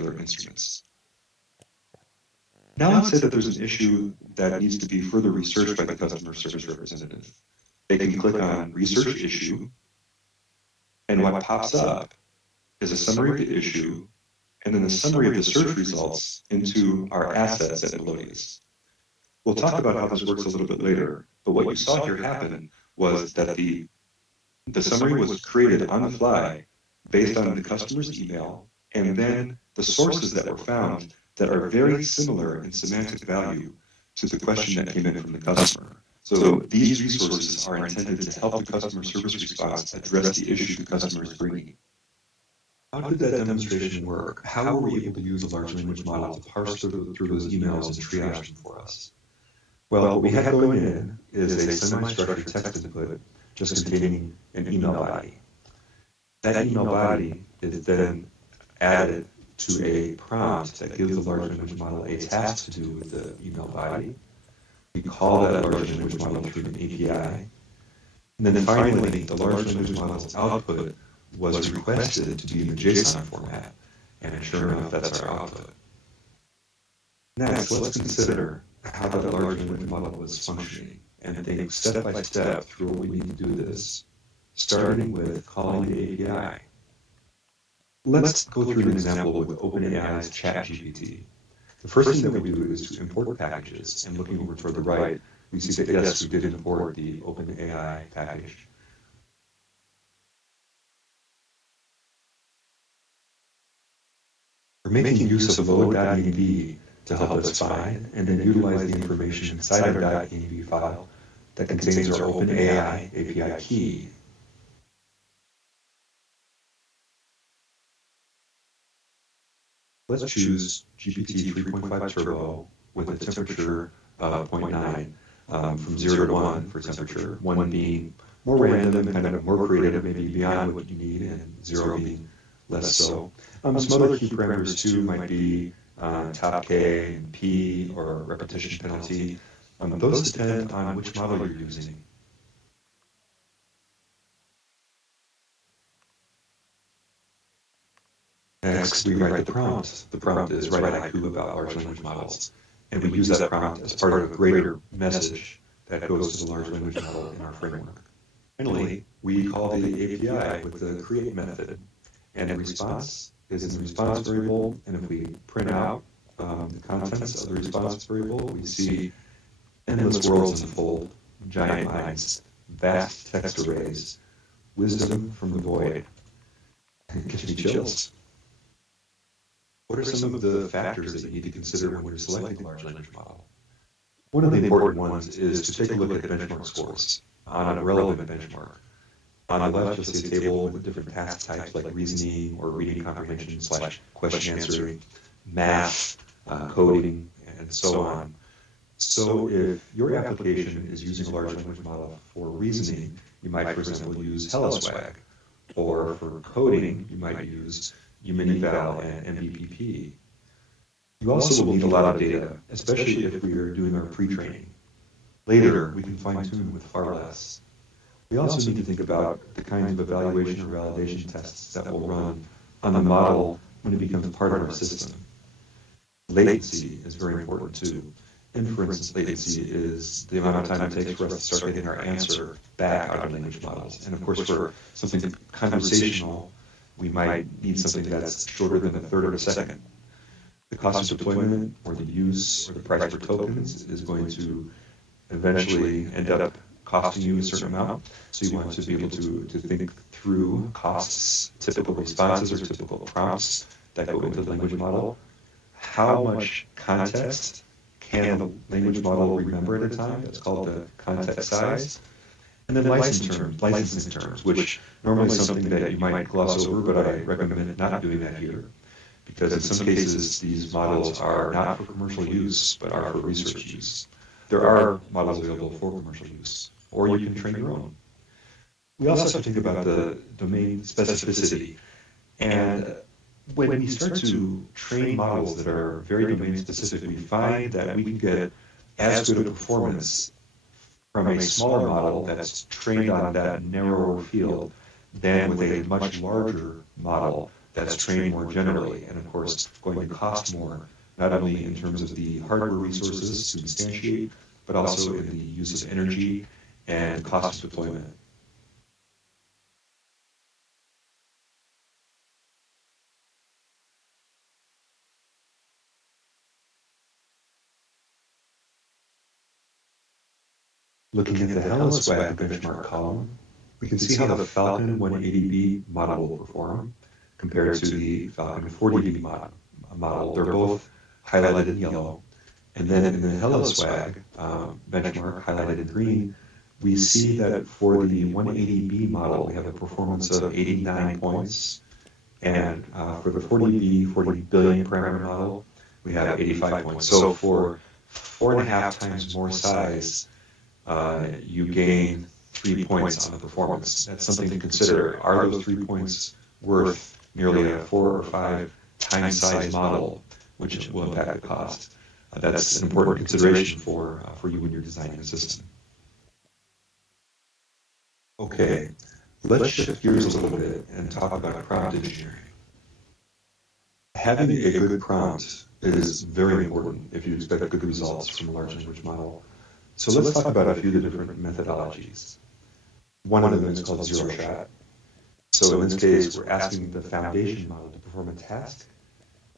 particular instruments. Now let's say that there's an issue that needs to be further researched by the customer service representative. They can click on Research Issue, and what pops up is a summary of the issue, and then the summary of the search results into our assets at Melodious. We'll talk about how this works a little bit later, but what you saw here happen was that the summary was created on the fly based on the customer's email, and then the sources that were found that are very similar in semantic value to the question that came in from the customer. So these resources are intended to help the customer service response address the issue the customer is bringing. How did that demonstration work? How were we able to use a large language model to parse through those emails and triage them for us? Well, what we have going in is a semi-structured text input just containing an email body. That email body is then added to a prompt that gives the large language model a task to do with the email body. We call that large language model through an API. And then finally, the large language model's output was requested to be in the JSON format, and sure enough, that's our output. Next, let's consider how that large language model was functioning, and think step by step through what we need to do this, starting with calling the API. Let's go through an example with OpenAI's ChatGPT. The first thing that we do is to import packages, and looking over toward the right, we see that yes, we did import the OpenAI package. We're making use of load.env to help us find and then utilize the information inside our .env file that contains our OpenAI API key. Let's choose GPT 3.5 Turbo with a temperature of 0.9 from 0 to 1 for temperature, 1 being more random and kind of more creative, maybe beyond what you need, and 0 being less so. Some other key parameters too might be top K and P or repetition penalty. Those depend on which model you're using. Next, we write the prompt. The prompt is write a haiku about large language models. And we use that prompt as part of a greater message that goes to the large language model in our framework. Finally, we call the API with the create method. And the response is in the response variable. And if we print out the contents of the response variable, we see endless worlds unfold, giant minds, vast text arrays, wisdom from the void. It gives me chills. What are some of the factors that you need to consider when you're selecting a large language model? One of the important ones is to take a look at benchmark scores on a relevant benchmark. On the left, you'll see a table with different task types like reasoning or reading comprehension / question answering, math, coding, and so on. So if your application is using a large language model for reasoning, you might, for example, use HelloSwag. Or for coding, you might use Human-Eval and MVPP. You also will need a lot of data, especially if we are doing our pre-training. Later, we can fine-tune with far less. We also need to think about the kinds of evaluation or validation tests that will run on the model when it becomes part of our system. Latency is very important too. Inference latency is the amount of time it takes for us to start getting our answer back out of language models. And of course, for something conversational, we might need something that's shorter than a third of a second. The cost of deployment or the use or the price for tokens is going to eventually end up costing you a certain amount. So you want to be able to think through costs, typical responses or typical prompts that go into the language model. How much context can the language model remember at a time? That's called the context size. And then licensing terms, which normally is something that you might gloss over, but I recommend not doing that here. Because in some cases, these models are not for commercial use, but are for research use. There are models available for commercial use, or you can train your own. We also have to think about the domain specificity. And when we start to train models that are very domain specific, we find that we can get as good a performance from a smaller model that's trained on that narrower field than with a much larger model that's trained more generally, and of course going to cost more, not only in terms of the hardware resources to instantiate, but also in the use of energy and cost of deployment. Looking at the LLSWAG benchmark column, we can see how the Falcon 180B model will perform compared to the Falcon 40B model. They're both highlighted in yellow. And then in the LLSWAG benchmark highlighted in green, we see that for the 180B model, we have a performance of 89 points. And for the 40 billion parameter model, we have 85 points. So for 4.5 times more size, you gain 3 points on the performance. That's something to consider. Are those 3 points worth nearly a 4 or 5 times size model, which will impact the cost? That's an important consideration for you when you're designing a system. Okay, let's shift gears a little bit and talk about prompt engineering. Having a good prompt is very important if you expect good results from a large language model. So let's talk about a few of the different methodologies. One of them is called zero shot. So in this case, we're asking the foundation model to perform a task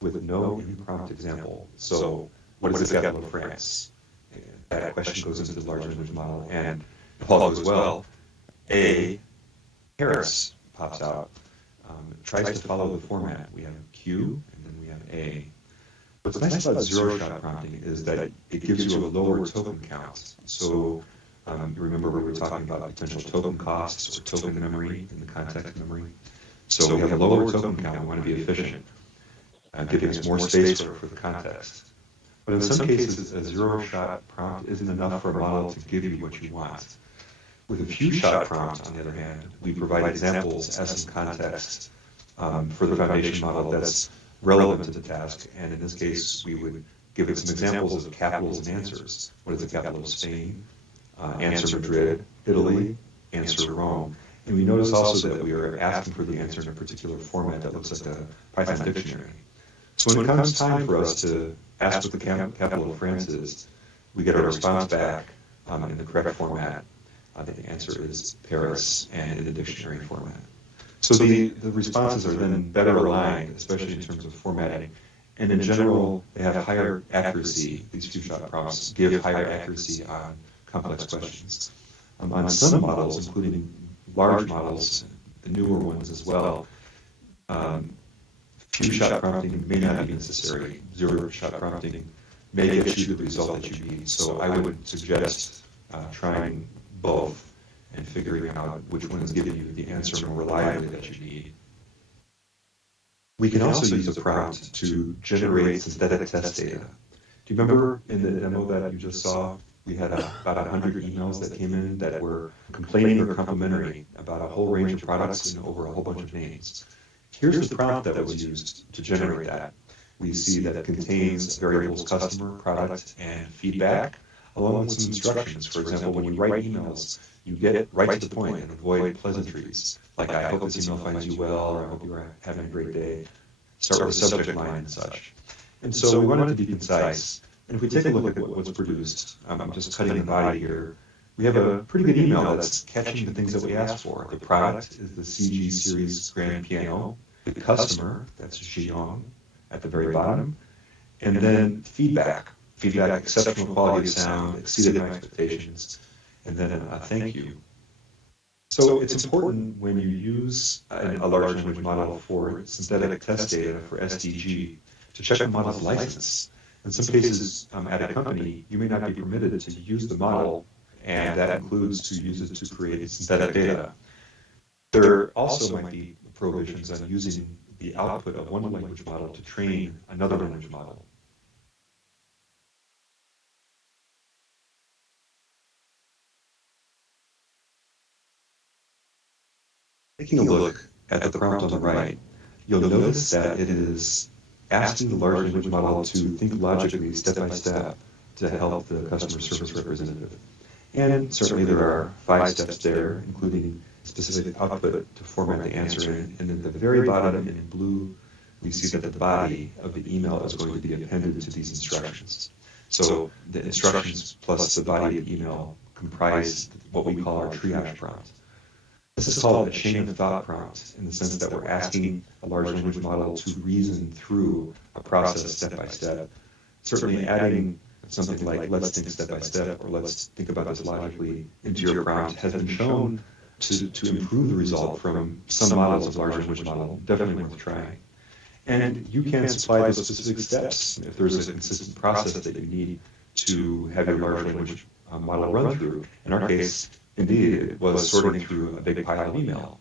with no in-prompt example. So what is the capital of France? That question goes into the large language model, and if all goes well, A, Paris pops out. It tries to follow the format. We have Q, and then we have A. What's nice about zero-shot prompting is that it gives you a lower token count. So you remember we were talking about potential token costs or token memory in the context memory. So we have a lower token count. We want to be efficient, giving us more space for the context. But in some cases, a zero-shot prompt isn't enough for a model to give you what you want. With a few-shot prompt, on the other hand, we provide examples as some context for the foundation model that's relevant to the task. And in this case, we would give it some examples of capitals and answers. What is the capital of Spain? Answer Madrid. Italy. Answer Rome. And we notice also that we are asking for the answer in a particular format that looks like a Python dictionary. So when it comes time for us to ask what the capital of France is, we get a response back in the correct format. The answer is Paris, and in the dictionary format. So the responses are then better aligned, especially in terms of formatting. And in general, they have higher accuracy. These few-shot prompts give higher accuracy on complex questions. On some models, including large models, the newer ones as well, few-shot prompting may not be necessary. Zero-shot prompting may get you the result that you need. So I would suggest trying both and figuring out which one is giving you the answer more reliably that you need. We can also use a prompt to generate synthetic test data. Do you remember in the demo that you just saw, we had about 100 emails that came in that were complaining or complimentary about a whole range of products and over a whole bunch of names. Here's the prompt that was used to generate that. We see that it contains variables customer, product, and feedback, along with some instructions. For example, when you write emails, you get right to the point and avoid pleasantries, like I hope this email finds you well, or I hope you are having a great day. Start with the subject line and such. And so we wanted to be concise. And if we take a look at what was produced, I'm just cutting the body here, we have a pretty good email that's catching the things that we asked for. The product is the CG series grand piano. The customer, that's Xiong at the very bottom. And then feedback, exceptional quality of sound, exceeded my expectations, and then a thank you. So it's important when you use a large language model for synthetic test data for SDG to check the model's license. In some cases, at a company, you may not be permitted to use the model, and that includes to use it to create synthetic data. There also might be prohibitions on using the output of one language model to train another language model. Taking a look at the prompt on the right, you'll notice that it is asking the large language model to think logically, step by step, to help the customer service representative. And certainly there are 5 steps there, including specific output to format the answer in, and at the very bottom in blue, we see that the body of the email is going to be appended to these instructions. So the instructions plus the body of the email comprise what we call our triage prompt. This is called a chain of thought prompt in the sense that we're asking a large language model to reason through a process step by step. Certainly adding something like let's think step by step or let's think about this logically into your prompt has been shown to improve the result from some models of large language model, definitely worth trying. And you can supply those specific steps if there's a consistent process that you need to have your large language model run through. In our case, indeed, it was sorting through a big pile of email.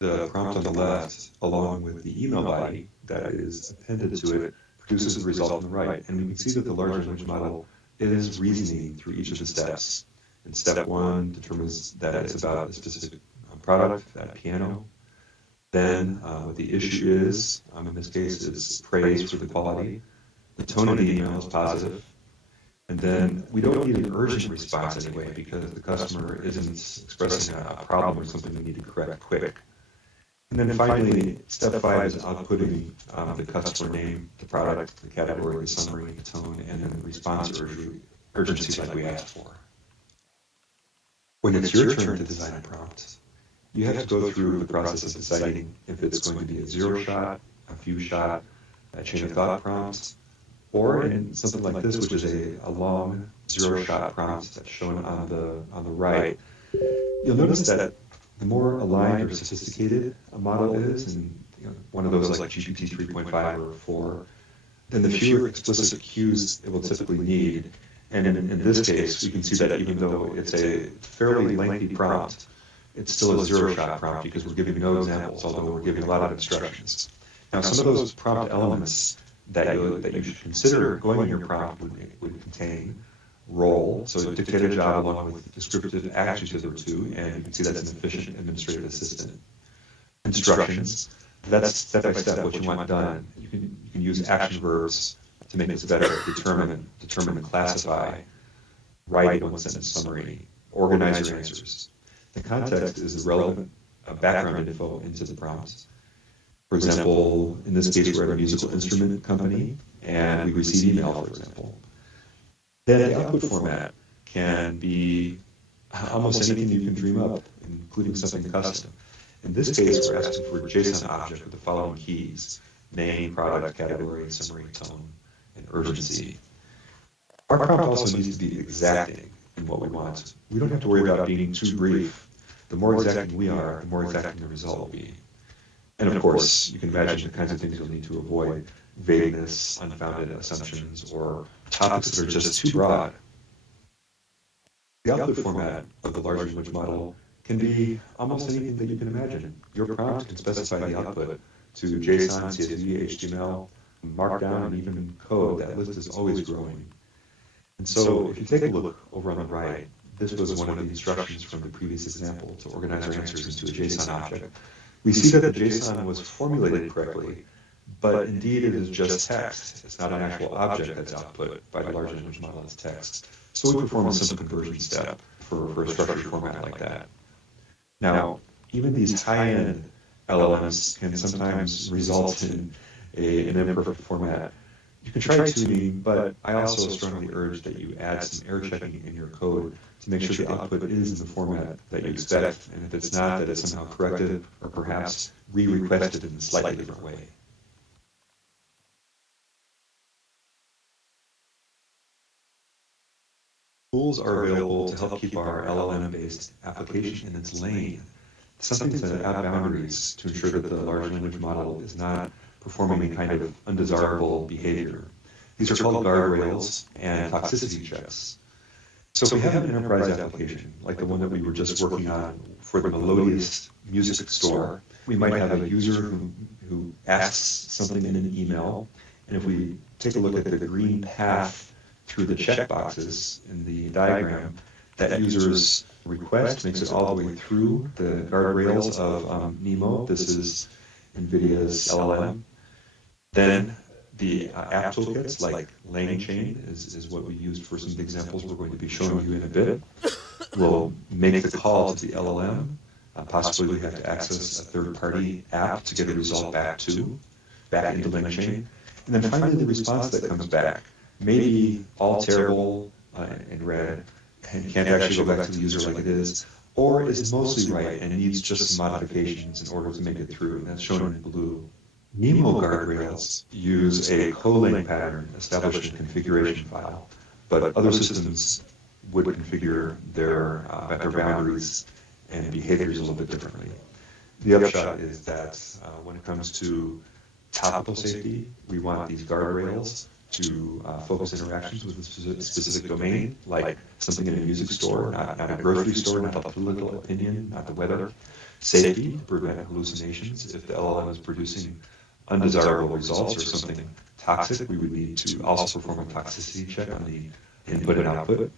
The prompt on the left, along with the email body that is appended to it, produces the result on the right. And we can see that the large language model is reasoning through each of the steps. And step one determines that it's about a specific product, that piano. Then what the issue is, in this case, is praise for the quality. The tone of the email is positive. And then we don't need an urgent response anyway because the customer isn't expressing a problem or something we need to correct quick. And then finally, step 5 is outputting the customer name, the product, the category, the summary, the tone, and then the response urgency like we asked for. When it's your turn to design a prompt, you have to go through the process of deciding if it's going to be a zero shot, a few shot, a chain of thought prompt, or in something like this, which is a long zero shot prompt that's shown on the right. You'll notice that the more aligned or sophisticated a model is, and one of those like GPT 3.5 or 4, then the fewer explicit cues it will typically need. And in this case, we can see that even though it's a fairly lengthy prompt, it's still a zero-shot prompt because we're giving no examples, although we're giving a lot of instructions. Now, some of those prompt elements that you should consider going in your prompt would contain role, so dictate a job along with descriptive adjective or two, and you can see that's an efficient administrative assistant. Instructions, that's step by step what you want done. You can use action verbs to make this better, determine and classify, write a one-sentence summary, organize your answers. The context is the relevant background info into the prompt. For example, in this case, we're at a musical instrument company, and we receive email, for example. Then the output format can be almost anything you can dream up, including something custom. In this case, we're asking for a JSON object with the following keys: name, product, category, summary, tone, and urgency. Our prompt also needs to be exacting in what we want. We don't have to worry about being too brief. The more exacting we are, the more exacting the result will be. And of course, you can imagine the kinds of things you'll need to avoid: vagueness, unfounded assumptions, or topics that are just too broad. The output format of the large language model can be almost anything that you can imagine. Your prompt can specify the output to JSON, CSV, HTML, Markdown, and even code. That list is always growing. And so if you take a look over on the right, this was one of the instructions from the previous example to organize our answers into a JSON object. We see that the JSON was formulated correctly, but indeed it is just text. It's not an actual object that's output by the large language model as text. So we perform a simple conversion step for a structured format like that. Now, even these high-end LLMs can sometimes result in an imperfect format. You can try tuning, but I also strongly urge that you add some error checking in your code to make sure the output is in the format that you expect, and if it's not, that it's somehow corrected or perhaps re-requested in a slightly different way. Tools are available to help keep our LLM-based application in its lane. Something to add boundaries to ensure that the large language model is not performing any kind of undesirable behavior. These are called guardrails and toxicity checks. So if we have an enterprise application, like the one that we were just working on for the Melodious music store, we might have a user who asks something in an email, and if we take a look at the green path through the checkboxes in the diagram, that user's request makes it all the way through the guardrails of NeMo. This is NVIDIA's LLM. Then The app toolkits, like LangChain, is what we used for some of the examples we're going to be showing you in a bit. We'll make the call to the LLM. Possibly we have to access a third-party app to get a result back into LangChain. And then finally, the response that comes back may be all terrible and red, and can't actually go back to the user like it is, or is mostly right and needs just some modifications in order to make it through. And that's shown in blue. NEMO guardrails use a co-link pattern established in a configuration file, but other systems would configure their boundaries and behaviors a little bit differently. The upshot is that when it comes to topical safety, we want these guardrails to focus interactions with a specific domain, like something in a music store, not a grocery store, not a political opinion, not the weather. Safety, to prevent hallucinations. If the LLM is producing undesirable results or something toxic, we would need to also perform a toxicity check on the input and output.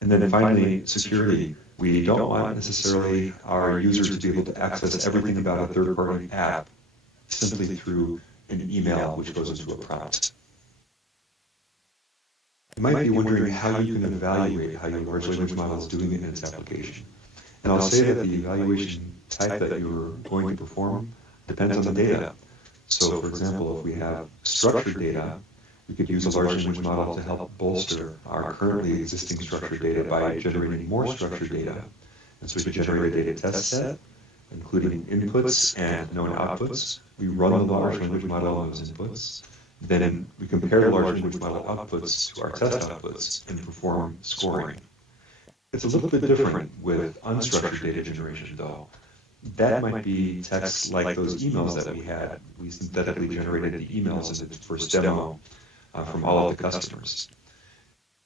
And then finally, security. We don't want necessarily our users to be able to access everything about a third-party app simply through an email which goes into a prompt. You might be wondering how you can evaluate how your large language model is doing in its application. And I'll say that the evaluation type that you're going to perform depends on the data. So for example, if we have structured data, we could use a large language model to help bolster our currently existing structured data by generating more structured data. And so we could generate a data test set, including inputs and known outputs. We run the large language model on those inputs. Then we compare the large language model outputs to our test outputs and perform scoring. It's a little bit different with unstructured data generation, though. That might be text like those emails that we had. We synthetically generated the emails in the first demo from all of the customers.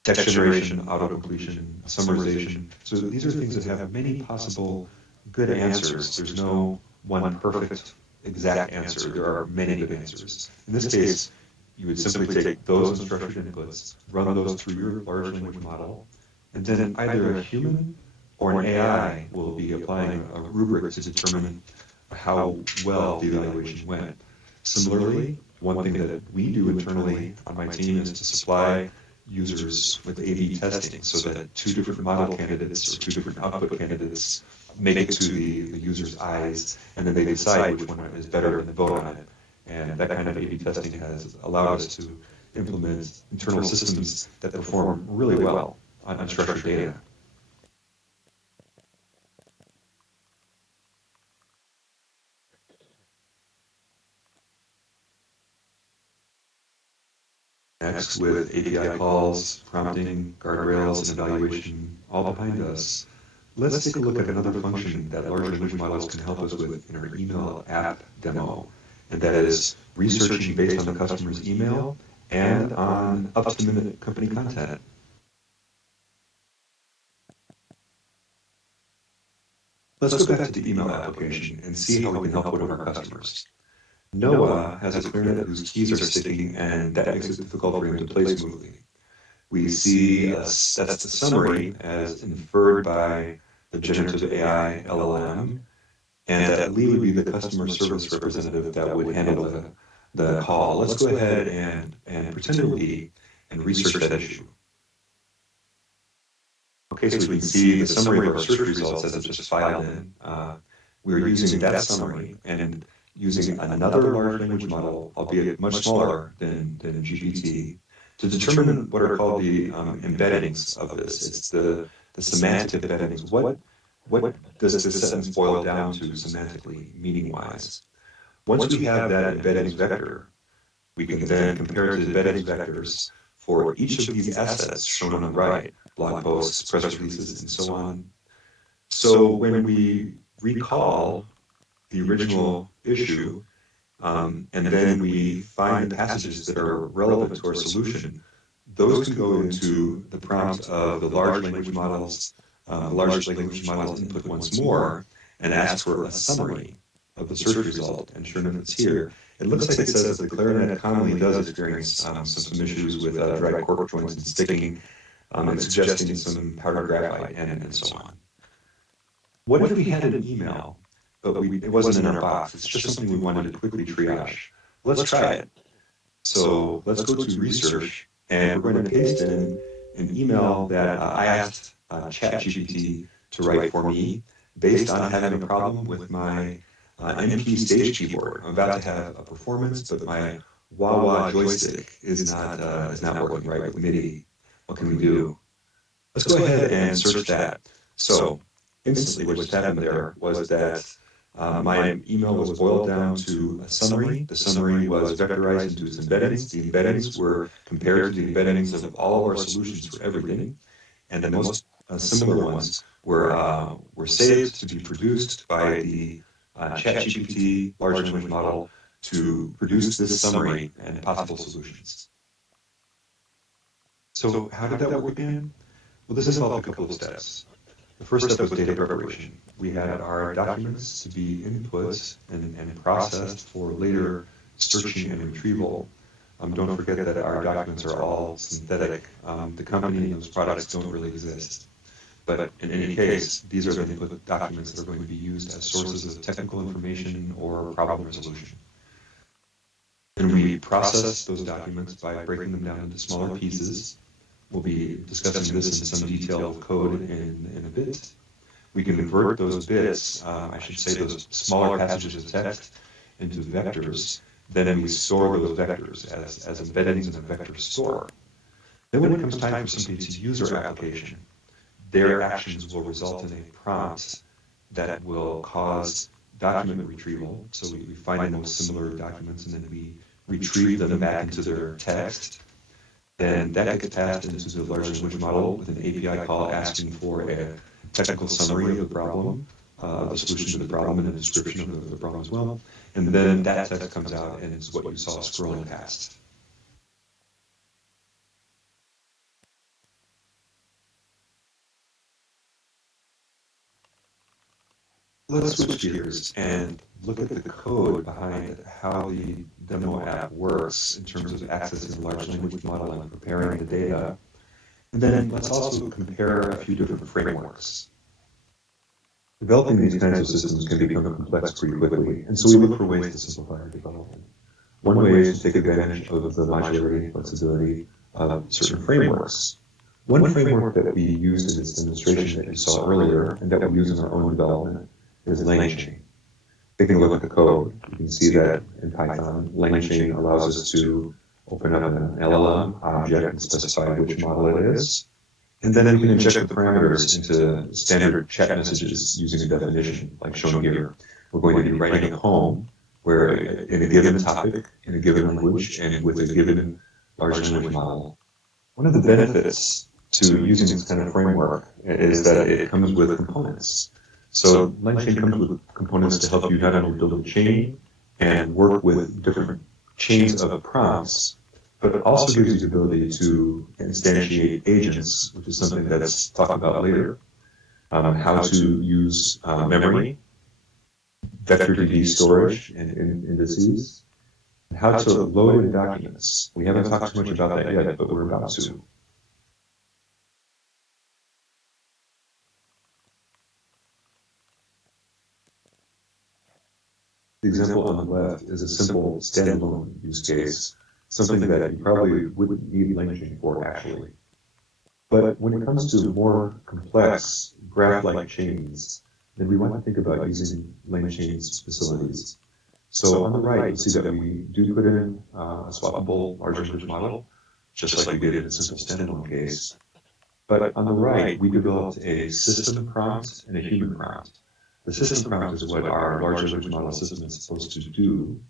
Text generation, auto-completion, summarization. So these are things that have many possible good answers. There's no one perfect, exact answer. There are many good answers. In this case, you would simply take those unstructured inputs, run those through your large language model, and then either a human or an AI will be applying a rubric to determine how well the evaluation went. Similarly, one thing that we do internally on my team is to supply users with A/B testing so that two different model candidates or two different output candidates make it to the user's eyes, and then they decide which one is better and vote on it. And that kind of A/B testing has allowed us to implement internal systems that perform really well on unstructured data. Next, with API calls, prompting, guardrails, and evaluation all behind us, let's take a look at another function that large language models can help us with in our email app demo, and that is researching based on the customer's email and on up-to-the-minute company content. Let's go back to the email application and see how we can help one of our customers. Noah has a clarinet whose keys are sticking, and that makes it difficult for him to play smoothly. We see that's the summary as inferred by the generative AI LLM, and that Lee would be the customer service representative that would handle the call. Let's go ahead and pretend we're Lee and research that issue. Okay, so we can see the summary of our search results as it just filed in. We're using that summary and using another large language model, albeit much smaller than GPT, to determine what are called the embeddings of this. It's the semantic embeddings. What does this sentence boil down to semantically, meaning-wise? Once we have that embeddings vector, we can then compare to the embeddings vectors for each of these assets shown on the right, blog posts, press releases, and so on. So when we recall the original issue, and then we find the passages that are relevant to our solution, those can go into the prompt of the large language models, input once more, and ask for a summary of the search result. And sure enough, it's here. It looks like it says that the clarinet commonly does experience some issues with dry cork joints and sticking, and suggesting some powdered graphite and so on. What if we had an email, but it wasn't in our box? It's just something we wanted to quickly triage. Let's try it. So let's go to research, and we're going to paste in an email that I asked ChatGPT to write for me based on having a problem with my MP stage keyboard. I'm about to have a performance, but my wah joystick is not working right with MIDI. What can we do? Let's go ahead and search that. So instantly what just happened there was that my email was boiled down to a summary. The summary was vectorized into its embeddings. The embeddings were compared to the embeddings of all of our solutions for everything. And the most similar ones were saved to be produced by the ChatGPT large language model to produce this summary and possible solutions. So how did that work again? Well, this involved a couple of steps. The first step was data preparation. We had our documents to be input and processed for later searching and retrieval. Don't forget that our documents are all synthetic. The company and those products don't really exist. But in any case, these are the input documents that are going to be used as sources of technical information or problem resolution. And we process those documents by breaking them down into smaller pieces. We'll be discussing this in some detail of code in a bit. We can convert those bits, I should say those smaller passages of text, into vectors. Then we store those vectors as embeddings in a vector store. Then when it comes time for somebody to use our application, their actions will result in a prompt that will cause document retrieval. So we find the most similar documents and then we retrieve them back into their text. Then that gets passed into the large language model with an API call asking for a technical summary of the problem, the solution to the problem, and a description of the problem as well. And then that text comes out and is what you saw scrolling past. Let's switch gears and look at the code behind how the demo app works in terms of accessing the large language model and preparing the data. And then let's also compare a few different frameworks. Developing these kinds of systems can become complex pretty quickly, and so we look for ways to simplify our development. One way is to take advantage of the modularity and flexibility of certain frameworks. One framework that we used in this demonstration that you saw earlier, and that we use in our own development, is LangChain. Taking a look at the code, you can see that in Python, LangChain allows us to open up an LLM object and specify which model it is. And then we can inject the parameters into standard chat messages using a definition, like shown here. We're going to be writing a poem where, in a given topic, in a given language, and with a given large language model. One of the benefits to using this kind of framework is that it comes with components. So LangChain comes with components to help you not only build a chain and work with different chains of prompts, but it also gives you the ability to instantiate agents, which is something that's talked about later, how to use memory, vector DB storage and indices, and how to load in documents. We haven't talked too much about that yet, but we're about to. The example on the left is a simple standalone use case, something that you probably wouldn't need LangChain for actually. But when it comes to more complex graph-like chains, then we want to think about using LangChain's facilities. So on the right, you'll see that we do put in a swappable large language model, just like we did in a simple standalone case. But on the right, we developed a system prompt and a human prompt. The system prompt is what our large language model system is supposed to do,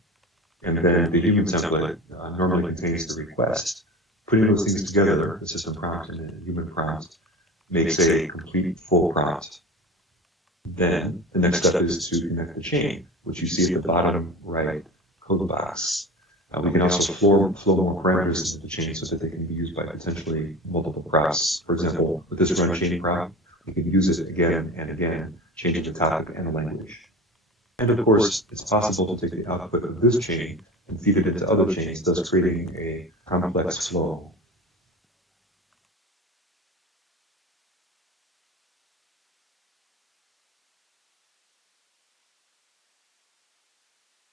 and then the human template normally contains the request. Putting those things together, the system prompt and the human prompt, makes a complete full prompt. Then the next step is to connect the chain, which you see at the bottom right code box. We can also flow more parameters into the chain so that they can be used by potentially multiple prompts. For example, with this run chain prompt, we can use it again and again, changing the topic and the language. And of course, it's possible to take the output of this chain and feed it into other chains, thus creating a complex flow.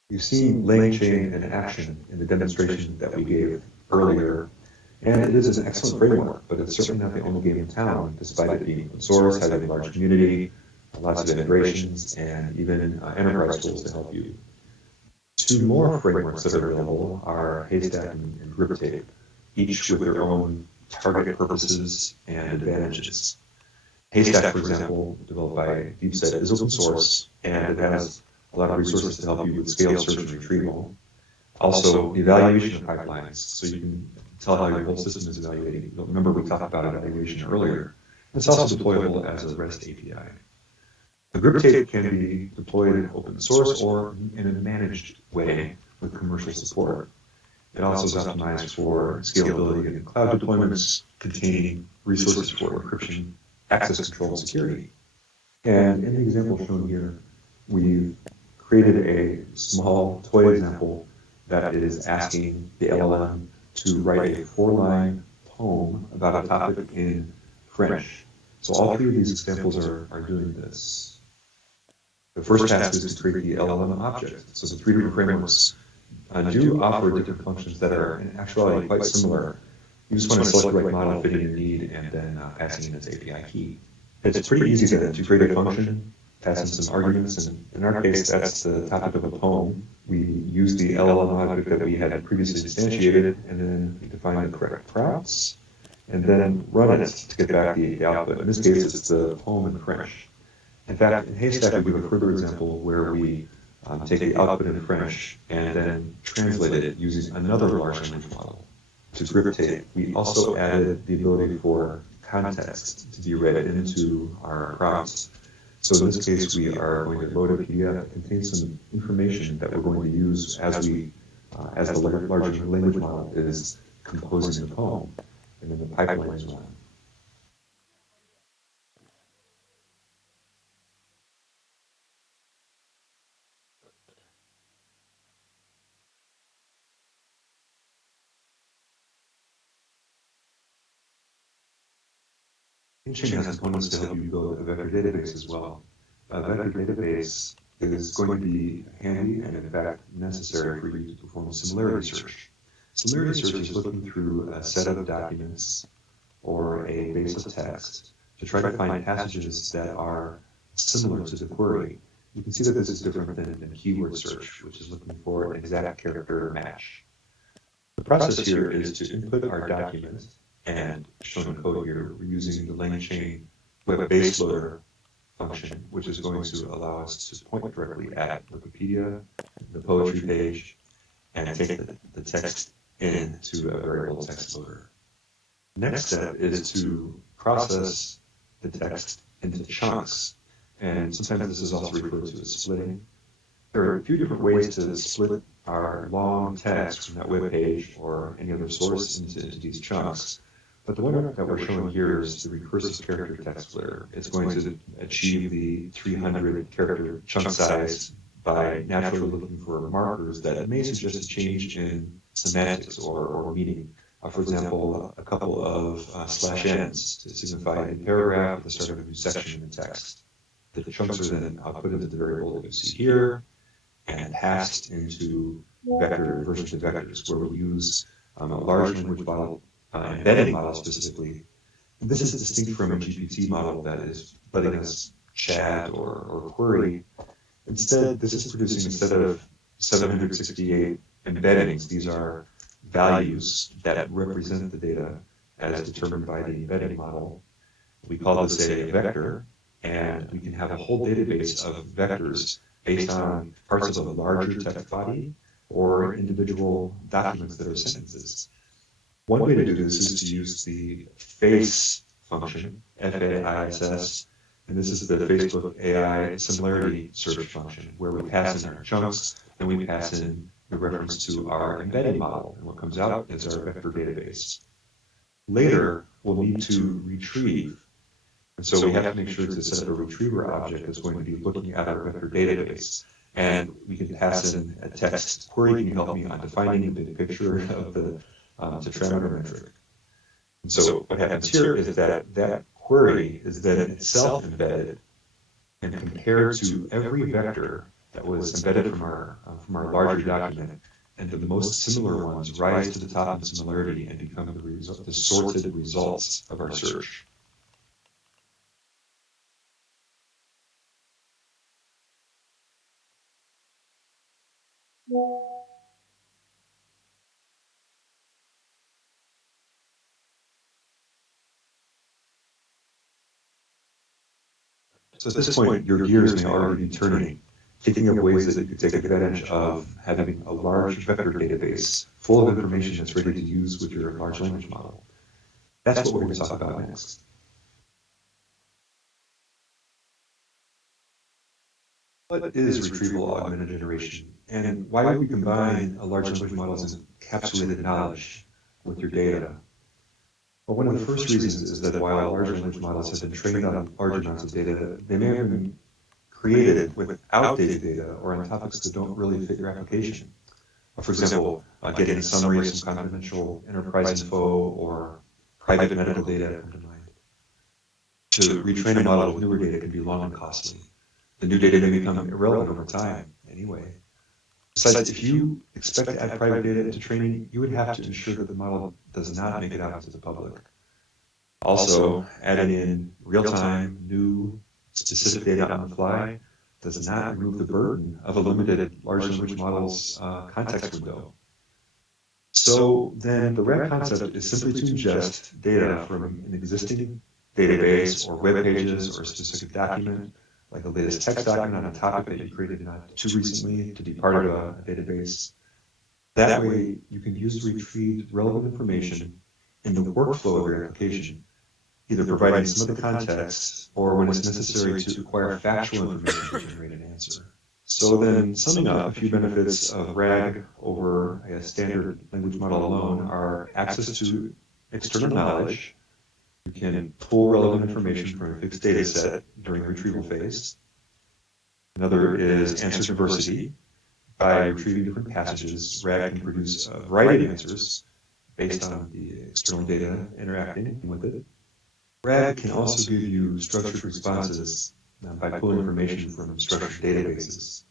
You've seen lane chain in action in the demonstration that we gave earlier, and it is an excellent framework, but it's certainly not the only game in town, despite it being open source, having a large community, lots of integrations, and even enterprise tools to help you. Two more frameworks that are available are Haystack and Griptape, each with their own target purposes and advantages. Haystack, for example, developed by DeepSet, is open source, and it has a lot of resources to help you with scale search and retrieval. Also, evaluation of pipelines, so you can tell how your whole system is evaluating. Remember, we talked about evaluation earlier. It's also deployable as a REST API. The Griptape can be deployed open source or in a managed way with commercial support. It also is optimized for scalability in cloud deployments containing resources for encryption, access control, and security. And in the example shown here, we've created a small toy example that is asking the LLM to write a 4-line poem about a topic in French. So all three of these examples are doing this. The first task is to create the LLM object. So the three different frameworks do offer different functions that are in actuality quite similar. You just want to select the right model fitting your need and then passing in its API key. It's pretty easy then to create a function, pass in some arguments, and in our case, that's the topic of a poem. We use the LLM object that we had previously instantiated, and then we define the correct prompts, and then run it to get back the output. In this case, it's the poem in French. In fact, in Haystack, we have a further example where we take the output in French and then translate it using another large language model. To Griptape, we also added the ability for context to be read into our prompts. So in this case, we are going to load a PDF that contains some information that we're going to use as the large language model is composing the poem, and then the pipeline is run. LangChain has components to help you build a vector database as well. A vector database is going to be handy and in fact necessary for you to perform similarity search. Similarity search is looking through a set of documents or a base of text to try to find passages that are similar to the query. You can see that this is different than keyword search, which is looking for an exact character match. The process here is to input our document, and shown in code here, we're using the LangChain web base loader function, which is going to allow us to point directly at Wikipedia, the poetry page, and take the text into a variable text loader. Next step is to process the text into chunks, and sometimes this is also referred to as splitting. There are a few different ways to split our long text from that web page or any other source into these chunks. But the one that we're showing here is the recursive character text splitter. It's going to achieve the 300 character chunk size by naturally looking for markers that may suggest a change in semantics or meaning. For example, a couple of /n's to signify a paragraph at the start of a new section in the text. The chunks are then output into the variable that you see here and passed into versions of vectors, where we use a large language model, embedding model specifically. And this is distinct from a GPT model that is letting us chat or query. Instead, this is producing, instead of 768 embeddings, these are values that represent the data as determined by the embedding model. We call this a vector, and we can have a whole database of vectors based on parts of a larger text body or individual documents that are sentences. One way to do this is to use the FAISS function, FAISS, and this is the Facebook AI similarity search function, where we pass in our chunks and we pass in the reference to our embedding model, and what comes out is our vector database. Later, we'll need to retrieve. And so we have to make sure to set up a retriever object that's going to be looking at our vector database. And we can pass in a text query. Can you help me on defining the picture of the tetrameter metric? And so what happens here is that that query is then itself embedded and compared to every vector that was embedded from our larger document, and the most similar ones rise to the top in similarity and become the sorted results of our search. So at this point, your gears may already be turning, thinking of ways that you could take advantage of having a large vector database full of information that's ready to use with your large language model. That's what we're going to talk about next. What is retrieval augmented generation, and why would we combine a large language model's encapsulated knowledge with your data? Well, one of the first reasons is that while large language models have been trained on large amounts of data, they may have been created with outdated data or on topics that don't really fit your application. For example, getting a summary of some confidential enterprise info or private medical data come to mind. To retrain a model with newer data can be long and costly. The new data may become irrelevant over time anyway. Besides, if you expect to add private data into training, you would have to ensure that the model does not make it out to the public. Also, adding in real-time, new, specific data on the fly does not remove the burden of a limited large language model's context window. So then the RAG concept is simply to ingest data from an existing database or web pages or a specific document, like the latest text document on a topic that you created not too recently to be part of a database. That way, you can use the retrieved relevant information in the workflow of your application, either providing some of the context or when it's necessary to acquire factual information to generate an answer. So then, summing up, a few benefits of RAG over a standard language model alone are access to external knowledge. You can pull relevant information from a fixed data set during the retrieval phase. Another is answer diversity. By retrieving different passages, RAG can produce a variety of answers based on the external data interacting with it. RAG can also give you structured responses by pulling information from structured databases,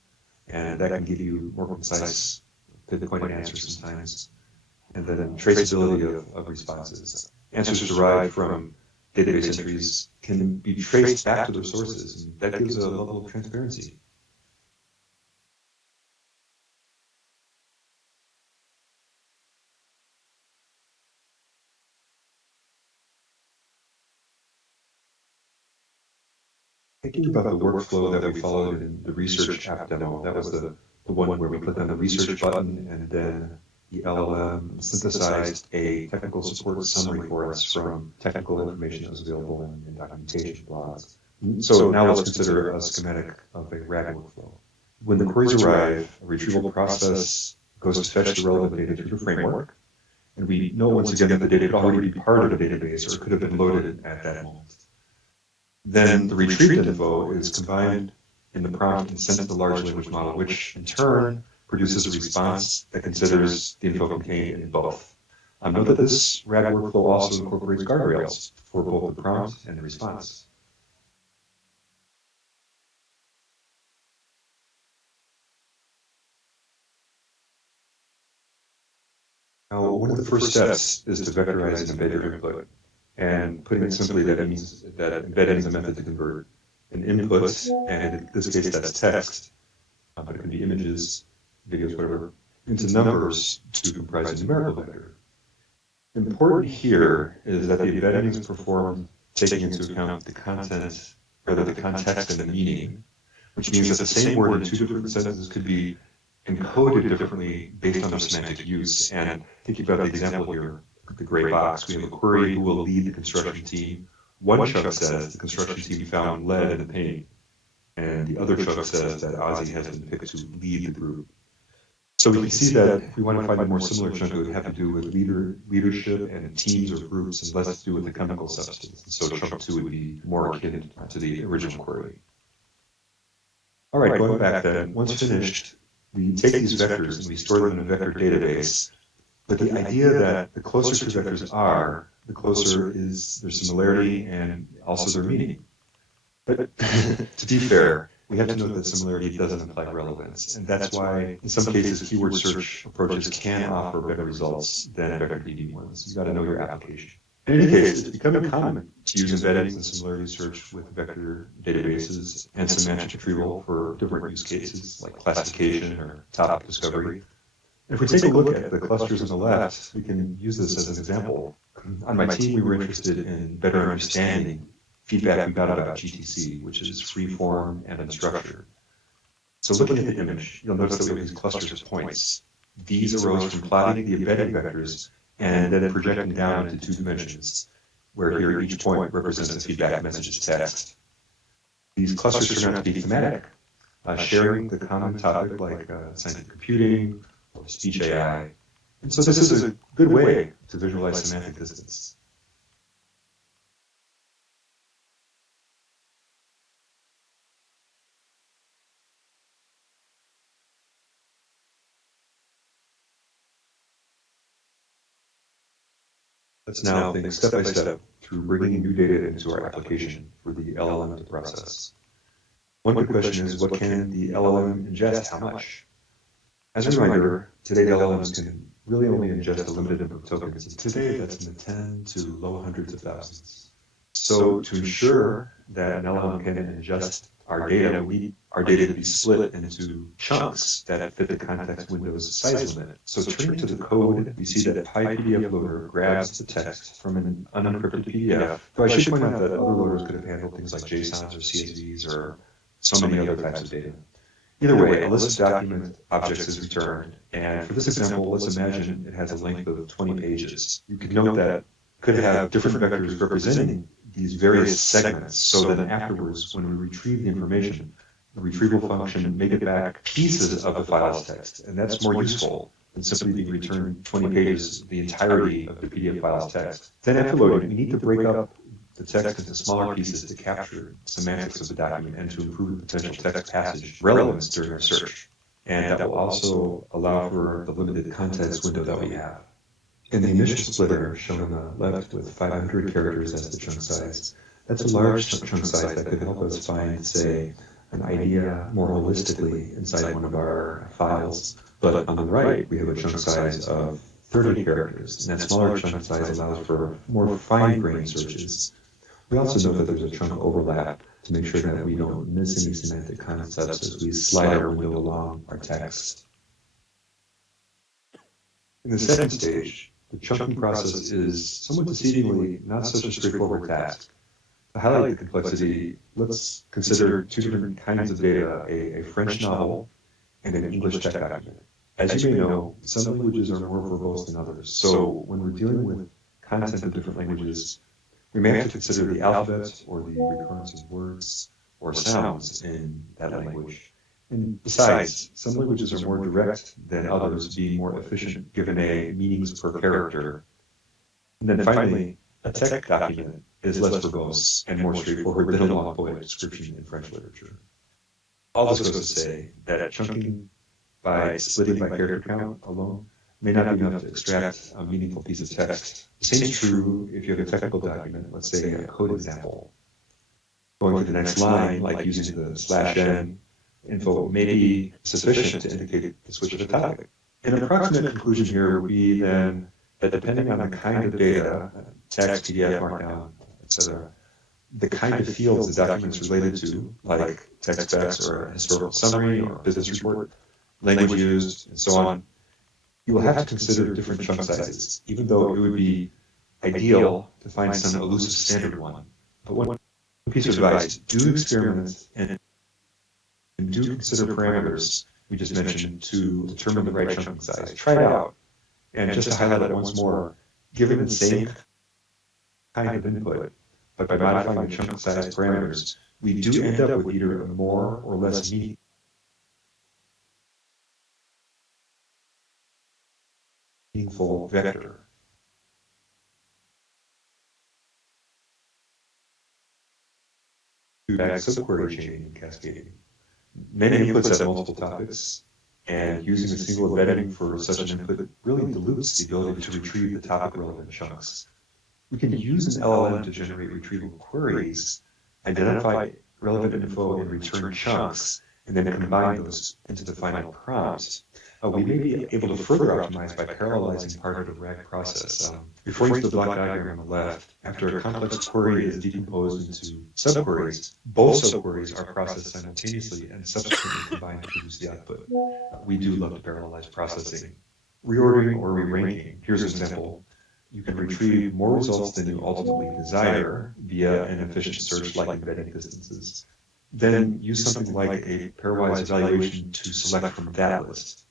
and that can give you more concise, to-the-point answers sometimes. And then traceability of responses. Answers derived from database entries can be traced back to their sources, and that gives a level of transparency. Thinking about the workflow that we followed in the research app demo, that was the one where we clicked on the research button and then the LLM synthesized a technical support summary for us from technical information that was available in documentation blogs. So now let's consider a schematic of a RAG workflow. When the queries arrive, a retrieval process goes to fetch the relevant data through the framework, and we know once again that the data could already be part of a database or could have been loaded at that moment. Then the retrieved info is combined in the prompt and sent to the large language model, which in turn produces a response that considers the info contained in both. Note that this RAG workflow also incorporates guardrails for both the prompt and the response. Now, one of the first steps is to vectorize and embed your input. And putting it simply, that means that embedding is a method to convert an input, and in this case that's text, but it could be images, videos, whatever, into numbers to comprise a numerical vector. Important here is that the embedding is performed taking into account the content, rather the context and the meaning, which means that the same word in two different sentences could be encoded differently based on their semantic use. And thinking about the example here, the gray box, we have a query who will lead the construction team. One chunk says the construction team found lead in the paint, and the other chunk says that Ozzy has been picked to lead the group. So we can see that if we want to find a more similar chunk, it would have to do with leadership and teams or groups, and less to do with the chemical substance. So chunk 2 would be more akin to the original query. All right, going back then, once finished, we take these vectors and we store them in a vector database, but the idea that the closer two vectors are, the closer is their similarity and also their meaning. But to be fair, we have to note that similarity doesn't imply relevance, and that's why, in some cases, keyword search approaches can offer better results than vector DB ones. You've got to know your application. In any case, it's becoming common to use embeddings and similarity search with vector databases and semantic retrieval for different use cases, like classification or topic discovery. If we take a look at the clusters on the left, we can use this as an example. On my team, we were interested in better understanding feedback we got about GTC, which is free form and unstructured. So looking at the image, you'll notice that we have these clusters of points. These arose from plotting the embedding vectors and then projecting down into 2 dimensions, where here each point represents a feedback message's text. These clusters turn out to be thematic, sharing the common topic like scientific computing or speech AI. And so this is a good way to visualize semantic distance. Let's now think step by step through bringing new data into our application for the LLM to process. One quick question is, what can the LLM ingest? How much? As a reminder, today the LLMs can really only ingest a limited number of tokens. And today that's in the 10 to low hundreds of thousands. So to ensure that an LLM can ingest our data, we need our data to be split into chunks that fit the context window's size limit. So turning to the code, we see that PyPDF loader grabs the text from an unencrypted PDF. Though I should point out that other loaders could have handled things like JSONs or CSVs or so many other types of data. Either way, a list of document objects is returned, and for this example, let's imagine it has a length of 20 pages. You can note that it could have different vectors representing these various segments, so then afterwards, when we retrieve the information, the retrieval function may get back pieces of the file's text, and that's more useful than simply return 20 pages, the entirety of the PDF file's text. Then after loading, we need to break up the text into smaller pieces to capture semantics of the document and to improve potential text passage relevance during our search. And that will also allow for the limited context window that we have. In the initial splitter, shown on the left with 500 characters as the chunk size, that's a large chunk size that could help us find, say, an idea more holistically inside one of our files. But on the right, we have a chunk size of 30 characters, and that smaller chunk size allows for more fine-grained searches. We also know that there's a chunk overlap to make sure that we don't miss any semantic concepts as we slide our window along our text. In the second stage, the chunking process is somewhat deceivingly not such a straightforward task. To highlight the complexity, let's consider 2 different kinds of data, a French novel and an English text document. As you may know, some languages are more verbose than others, so when we're dealing with content of different languages, we may have to consider the alphabet or the recurrence of words or sounds in that language. And besides, some languages are more direct than others, being more efficient given a meanings per character. And then finally, a text document is less verbose and more straightforward than a long poetic description in French literature. All this goes to say that chunking by splitting by character count alone may not be enough to extract a meaningful piece of text. The same is true if you have a technical document, let's say a code example. Going to the next line, like using the /n info, may be sufficient to indicate the switch of the topic. An approximate conclusion here would be then that depending on the kind of data, text, PDF, markdown, etc., the kind of fields the document is related to, like text specs or a historical summary or business report, language used, and so on, you will have to consider different chunk sizes, even though it would be ideal to find some elusive standard one. But one piece of advice, do experiment and do consider parameters we just mentioned to determine the right chunk size. Try it out. And just to highlight it once more, given the same kind of input, but by modifying the chunk size parameters, we do end up with either a more or less meaningful vector. Back subquery chaining and cascading. Many inputs have multiple topics, and using a single embedding for such an input really dilutes the ability to retrieve the topic-relevant chunks. We can use an LLM to generate retrieval queries, identify relevant info in return chunks, and then combine those into the final prompt, we may be able to further optimize by parallelizing part of the RAG process. Referring to the block diagram on the left, after a complex query is decomposed into subqueries, both subqueries are processed simultaneously and subsequently combined to produce the output. We do love to parallelize processing. Reordering or re-ranking. Here's an example. You can retrieve more results than you ultimately desire via an efficient search like embedding distances. Then use something like a pairwise evaluation to select from that list.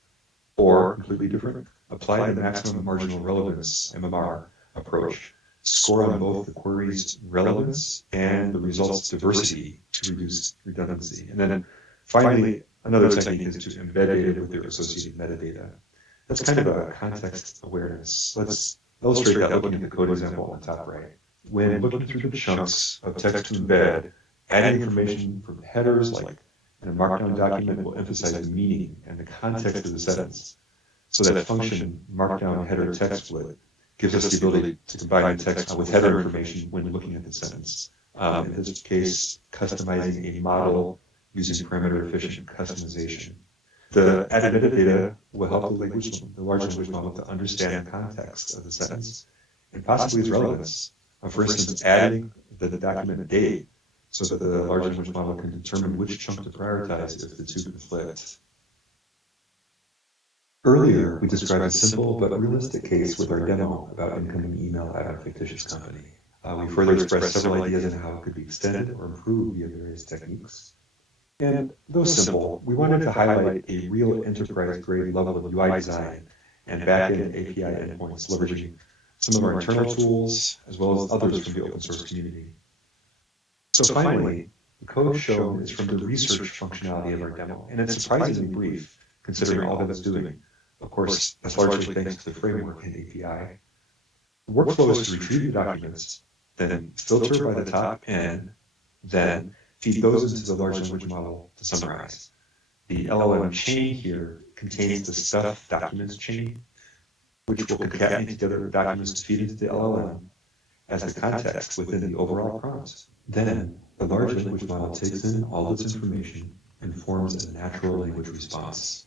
Or, completely different, apply the maximum marginal relevance (MMR) approach. Score on both the query's relevance and the result's diversity to reduce redundancy. And then finally, another technique is to embed data with their associated metadata. That's kind of a context awareness. Let's illustrate that looking at the code example on the top right. When looking through the chunks of text to embed, adding information from headers like in a markdown document will emphasize the meaning and the context of the sentence. So that function markdown header text split gives us the ability to combine the text with header information when looking at the sentence. In this case, customizing a model using parameter efficient customization. The added metadata will help the large language model to understand the context of the sentence and possibly its relevance. For instance, adding the document date so that the large language model can determine which chunk to prioritize if the two conflict. Earlier, we described a simple but realistic case with our demo about incoming email at our fictitious company. We further expressed several ideas on how it could be extended or improved via various techniques. And though simple, we wanted to highlight a real enterprise-grade level of UI design and back-end API endpoints, leveraging some of our internal tools as well as others from the open source community. So finally, the code shown is from the research functionality of our demo, and it's surprisingly brief, considering all that it's doing. Of course, that's largely thanks to the framework and API. The workflow is to retrieve the documents, then filter by the top N, then feed those into the large language model to summarize. The LLM chain here contains the stuff documents chain, which will concatenate together documents to feed into the LLM as the context within the overall prompt. Then, the large language model takes in all its information and forms a natural language response.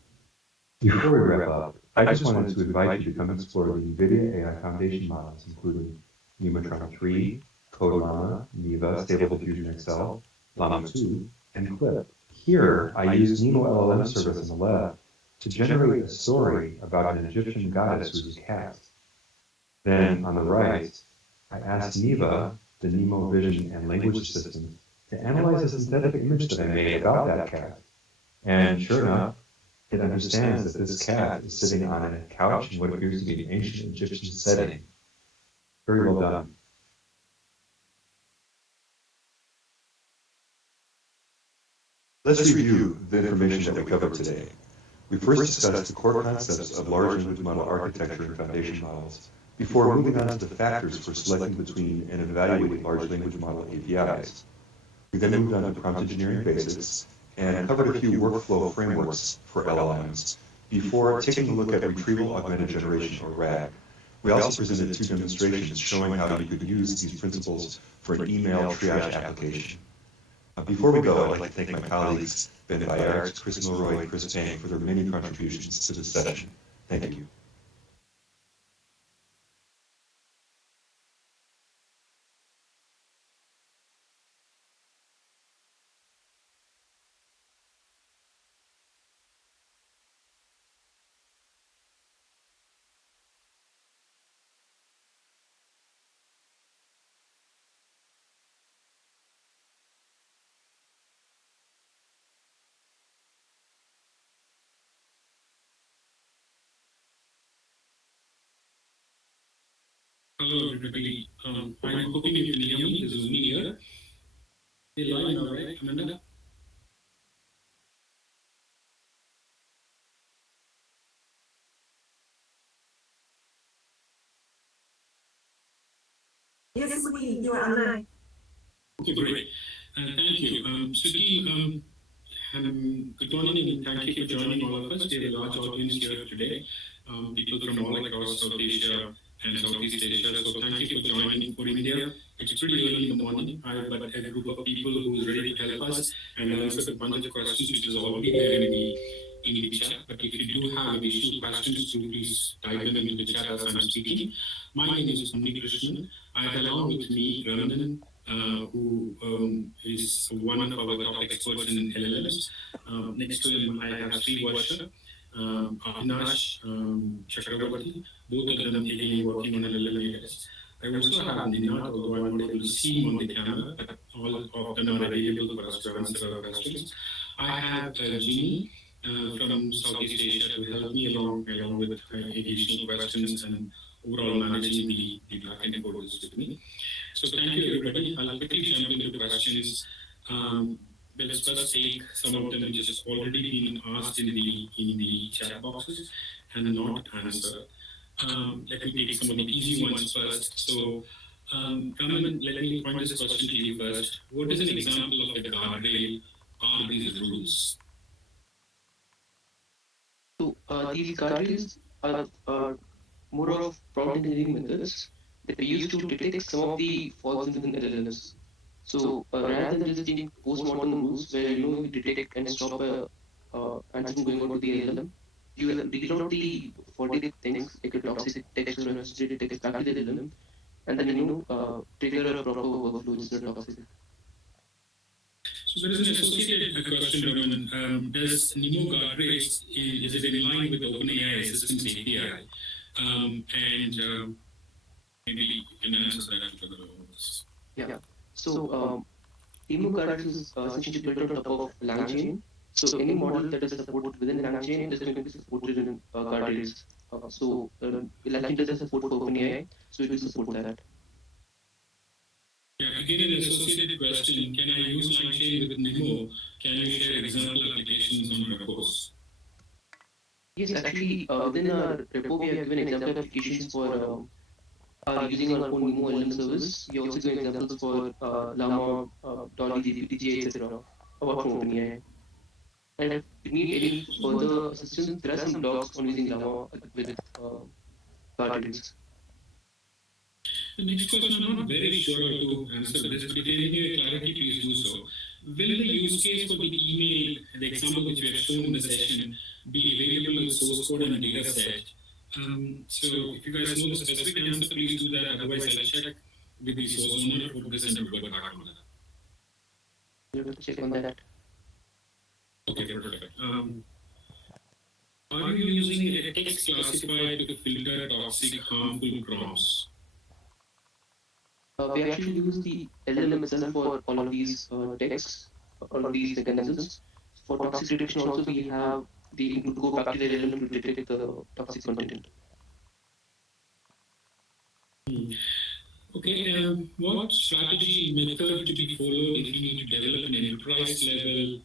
Before we wrap up, I just wanted to invite you to come explore the NVIDIA AI Foundation models, including Nematron 3, CodeLlama, Neva, Stable Diffusion XL, Llama 2, and Clip. Here, I used Nemo LLM service on the left to generate a story about an Egyptian goddess who was a cat. Then, on the right, I asked Neva, the Nemo vision and language system, to analyze a synthetic image that I made about that cat. And sure enough, it understands that this cat is sitting on a couch in what appears to be an ancient Egyptian setting. Very well done. Let's review the information that we covered today. We first discussed the core concepts of large language model architecture and foundation models, before moving on to the factors for selecting between and evaluating large language model APIs. We then moved on to prompt engineering basics and covered a few workflow frameworks for LLMs before taking a look at retrieval augmented generation, or RAG. We also presented two demonstrations showing how you could use these principles for an email triage application. Before we go, I'd like to thank my colleagues Ben Bayard, Chris Milroy, and Chris Payne for their many contributions to this session. Thank you. Hello, everybody. I'm hoping you can hear me. This is Uni here. You're live now, right, Amanda? Yes, you are online. Okay, great. Thank you. So, team, good morning and thank you for joining all of us. We have a large audience here today, people from all across South Asia, and Southeast Asia. So thank you for joining for India. It's pretty early in the morning. I have but a group of people who is ready to help us and answer a bunch of questions which is already there in the chat. But if you do have additional questions, do please type them into the chat as I'm speaking. My name is Krishnan. I have along with me Ramanan, who is one of our top experts in LLMs. Next to him, I have Srivarsha, Avinash, Chakravarti, both of them again working on LLM AIs. I also have Ninat, although I'm not able to see him on the camera, but all of them are available for us to answer our questions. I have Ginny from Southeast Asia to help me along with additional questions and overall managing the backend code with me. So thank you, everybody. I'll quickly jump into the questions. Let's first take some of them which has already been asked in the chat boxes and not answered. Let me take some of the easy ones first. So, Raman, let me point this question to you first. What is an example of a guardrail? Are these rules? So these guardrails are more of prompt engineering methods that we use to detect some of the faults within LLMs. So rather than just taking postmortem rules where you detect and stop a answer from going on to the LLM, you will read out the faulty things like a toxic text or unnecessary text back to the LLM, and then trigger a proper workflow instead of toxic. So there is an associated question, Raman. Does NEMO guardrails, is it in line with OpenAI Assistance API? Maybe you can answer that for the audience. Yeah. So NEMO guardrails is essentially built on top of LangChain. So any model that is supported within LangChain is going to be supported in guardrails. LangChain doesn't support for OpenAI, so it will support that. Yeah, again, an associated question. Can I use LangChain with NEMO? Can you share example applications on repos? Yes, actually, within our repo, we have given example applications for using our own NEMO LLM service. We also give examples for Llama, Dolly, DGA, etc. About from OpenAI. And if you need any further assistance, there are some blogs on using Llama with guardrails. The next question, I'm not very sure how to answer this, but if you need clarity, please do so. Will the use case for the email, the example which we have shown in the session, be available with source code and data set? So if you guys know the specific answer, please do that. Otherwise, I'll check with the source owner for this and revert back on that. We'll have to check on that. Okay, perfect. Are you using a text classifier to filter toxic, harmful prompts? We actually use the LLM itself for all of these texts, all of these mechanisms. For toxic detection also, we have the ability to go back to the LLM to detect the toxic content. Okay, what strategy method to be followed if you need to develop an enterprise level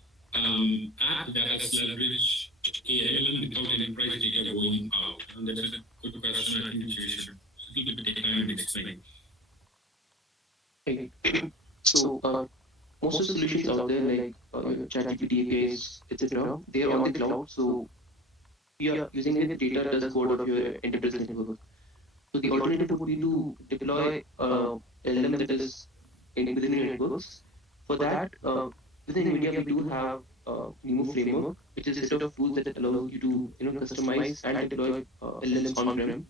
app that has leveraged LLM without enterprise data going out? And that's a good question. I think we should a little bit take time and explain. Okay. So most of the solutions out there, like ChatGPT APIs, etc., they are on the cloud. So we are using the data as code of your enterprise network. So the alternative would be to deploy LLM that is within your networks. For that, within NVIDIA, we do have NEMO framework, which is a set of tools that allow you to customize and deploy LLMs on-prem.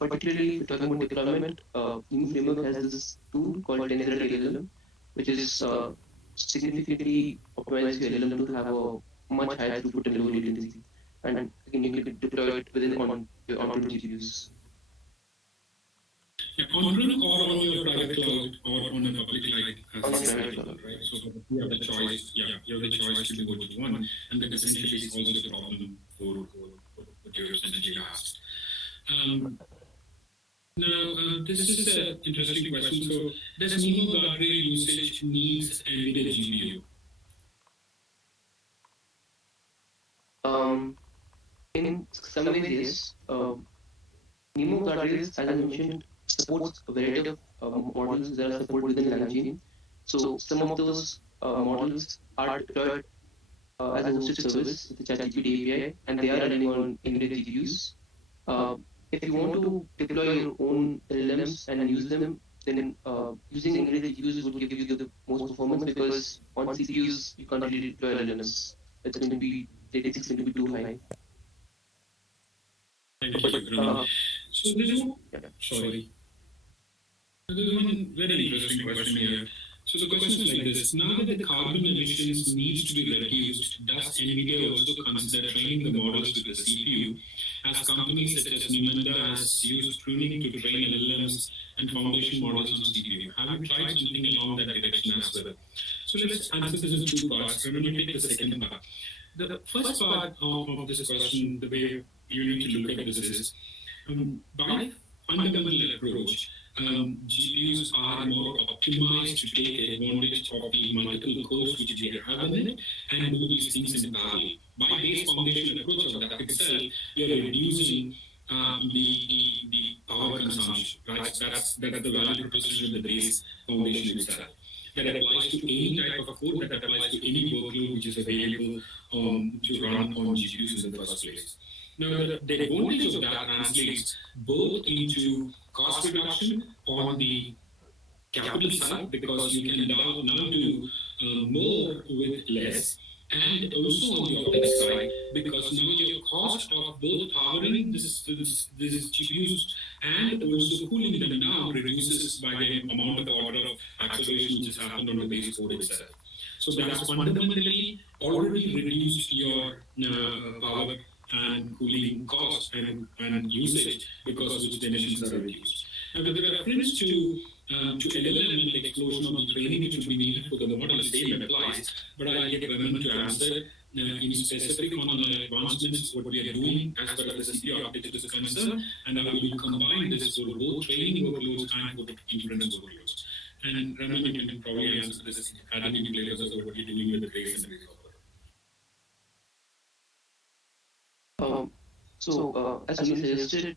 Particularly, if you're talking about deployment, NEMO framework has this tool called 10 LLM, which is significantly optimized your LLM to have a much higher throughput and low latency. And again, you can deploy it within on your on-prem GPUs. Yeah, on-prem or on your private cloud or on a public cloud, right? So you have the choice. Yeah, you have the choice to do what you want, and that essentially is also the problem for what you're essentially asked. Now, this is an interesting question. So, does NEMO guardrail usage needs NVIDIA GPU? In some ways, yes. NEMO guardrails, as I mentioned, supports a variety of models that are supported within LangChain. So some of those models are deployed as a hosted service with the ChatGPT API, and they are running on NVIDIA GPUs. if you want to deploy your own LLMs and use them, then using NVIDIA GPUs would give you the most performance because on CPUs you can't really deploy LLMs. It's going to be latency is going to be too high. Thank But you, Raman. So there's one, yeah. sorry, there's one very interesting question here. So the question is like this: now that the carbon emissions needs to be reduced, does NVIDIA also consider training the models with the CPU, as companies such as NVIDIA has used pruning to train LLMs and foundation models on CPU? Have you tried something along that direction as well? So let's answer this in two parts. Let me take the second part. The first part of this question, the way you need to look at this is by fundamental approach, GPUs are more optimized to take advantage of the multiple cores which we have in it and do these things in parallel. By base foundation approach of that itself, we are reducing the power consumption, right? That's the value proposition of the base foundation itself. That applies to any type of code, that applies to any workload which is available to run on GPUs in the first place. Now, the advantage of that translates both into cost reduction on the capital side because you can now do more with less, and also on the OpEx side because now your cost of both powering this GPUs and also cooling them now reduces by the amount of order of acceleration which has happened on the base code itself. So that's fundamentally already reduced your power and cooling cost and usage because of which the emissions are reduced. Now, with reference to LLM and the explosion of the training which will be needed for the model, the same applies, but I'll get Raman to answer in specific on the advancements, what we are doing as far as the CPU architecture is concerned, and how we will combine this for both training workloads and for inference workloads. And Raman, you can probably answer this, adding in layers of what you're doing with the trace and the As Sunil suggested,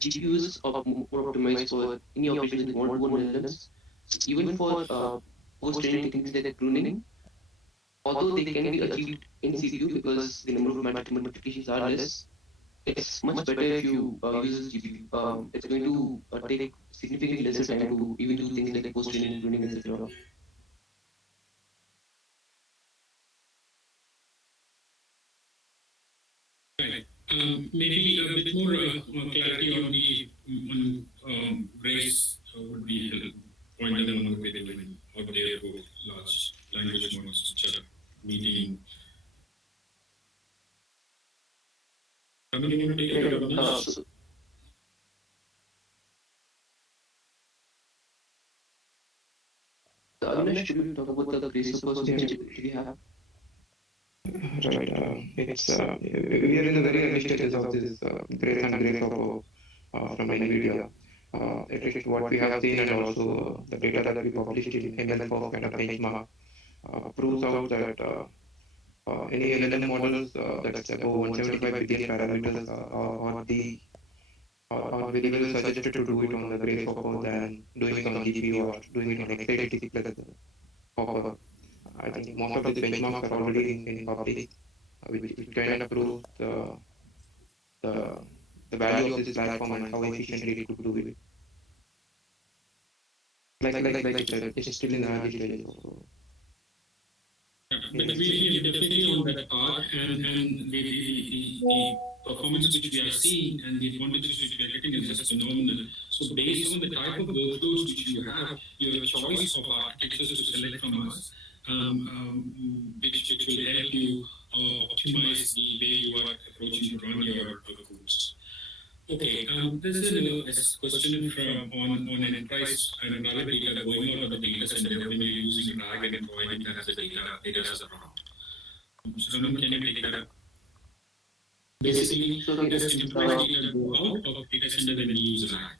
GPUs are more optimized for any operations that want to run LLMs. So even for post-training techniques like pruning, although they can be achieved in CPU because the number of multiplications are less, it's much better if you use GPU. It's going to take significantly lesser time to even do things like post-training, pruning, etc. Right. Maybe a bit more clarity on the race would be helpful. Point them on the way they doing out there for large language models which are meeting. I mean, you want to take it up on this? Avinash, should we talk about the grace of first which we have? Right. We are in the very early stages of this grace and grace of from NVIDIA. At least what we have seen and also the data that we published in ML4 kind of benchmark proves out that any LLM models that's above 175 billion parameters are very well suggested to do it on the grace of than doing it on GPU or doing it on x86 plus Hopper. I think most of the benchmarks are already in public, which kind of proves the, the value of this platform and how efficiently it could do it. Like you said, it's still in the early stages. So, But we are definitely on that path, and the performance which we are seeing and the advantages which we are getting is just phenomenal. So based on the type of workloads which you have, your choice of architectures to select from us, which will help you optimize the way you are approaching to run your codes. Okay, this is a question from on an enterprise and another data going out of the data center when you're using RAG and providing that as a data as a prompt. So Raman, can you take that up? Basically, does enterprise data go out of data center when you use RAG?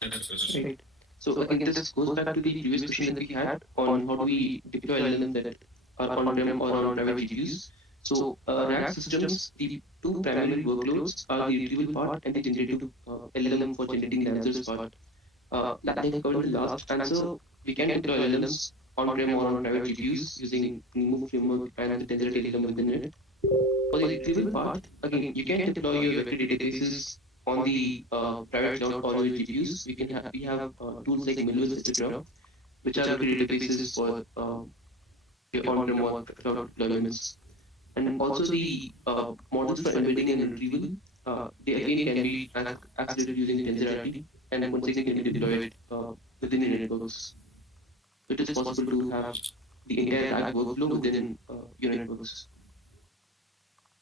That's the question. Right. So again, this goes back to the previous question that we had on how do we deploy LLM that are on-prem or on private GPUs. So RAG systems, the two primary workloads are the retrieval part and the generative LLM for generating the answers part. Like I covered in the last answer, we can deploy LLMs on-prem or on private GPUs using NeMo framework and the tensor LLM within it. For the retrieval part, again, you can deploy your vector databases on the private cloud or your GPUs, we have tools like Milvus, etc., which are vector databases for your on-prem or cloud deployments. And also the models for embedding and retrieval, they again can be accelerated using TensorRT, and once again can be deployed within your networks. So it is possible to have the entire RAG workflow within your networks.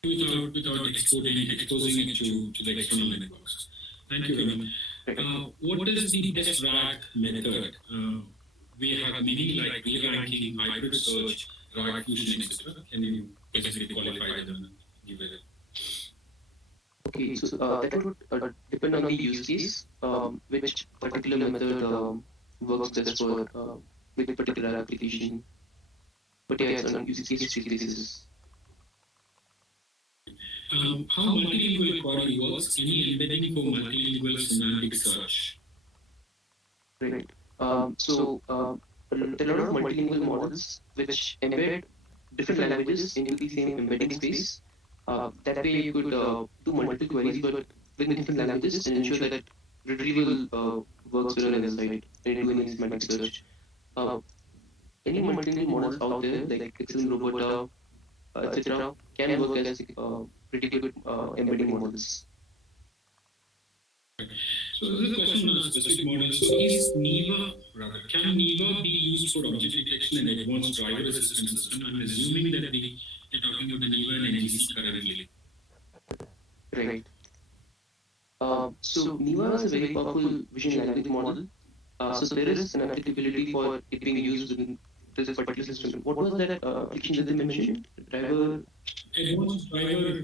Without exposing it to the external networks. Thank you, Raman. What is the best RAG method? We have many like re-ranking, hybrid search, RAG fusion, etc. Can you basically qualify them and give it? Okay, so that would depend on the use case, which particular method works best for which particular application. But yeah, it's on a use case basis. How multilingual query works? Any embedding for multilingual semantic search? Right. There are a lot of multilingual models which embed different languages into the same embedding space. That way, you could do multiple queries, but within different languages, and ensure that retrieval works well on the other side when you do any semantic search. Uh, any multilingual models out there, like Pixel, Robota, etc., can work as pretty good embedding models. So this is a question on a specific model. So can Neva be used for object detection and advanced driver assistance system? I'm assuming that you're talking about the Neva and NGC currently. Right. So Neva is a very powerful vision language model. So there is an applicability for it being used within this particular system. What was that application that they mentioned? Driver. Advanced driver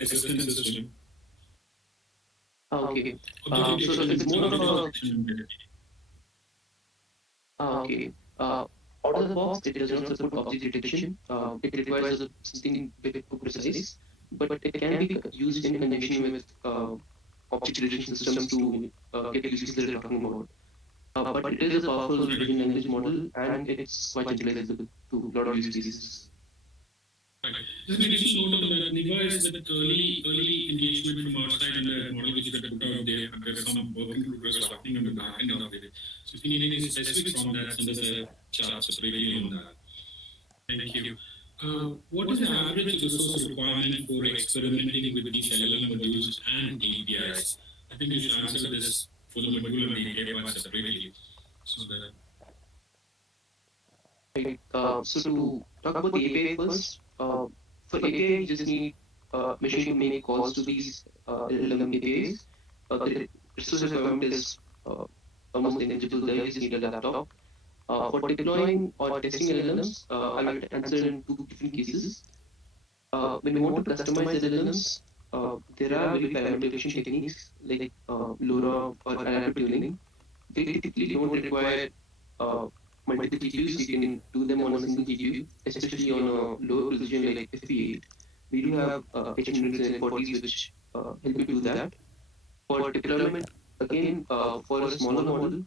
assistance system. Okay. So it's more of a. Okay. Out of the box, it does not support object detection. It requires something bit more precise, but it can be used in conjunction with object detection systems to get the use cases that we're talking about. But it is a powerful vision language model, and it's quite generalizable to a lot of use cases. Just an additional note on that, Niva is that early engagement from our side and the model which is put out there. There's some work in progress happening on the back end of it. So if you need any specifics on that, send us a chat separately on that. Thank you. What is the average resource requirement for experimenting with these LLM modules and APIs? I think you should answer this for the module and the API part separately. So that. Right. So to talk about the API first, for API, you just need machine to make calls to these LLM APIs. The resource requirement is almost negligible there. You just need a laptop. For deploying or testing LLMs, I'll answer in two different cases. When we want to customize LLMs, there are very parameterization techniques like LoRa or adaptive tuning. They typically don't require multiple GPUs. You can do them on a single GPU, especially on a lower precision like FP8. We do have H100s and 40s which help you do that. For deployment, again, for a smaller model,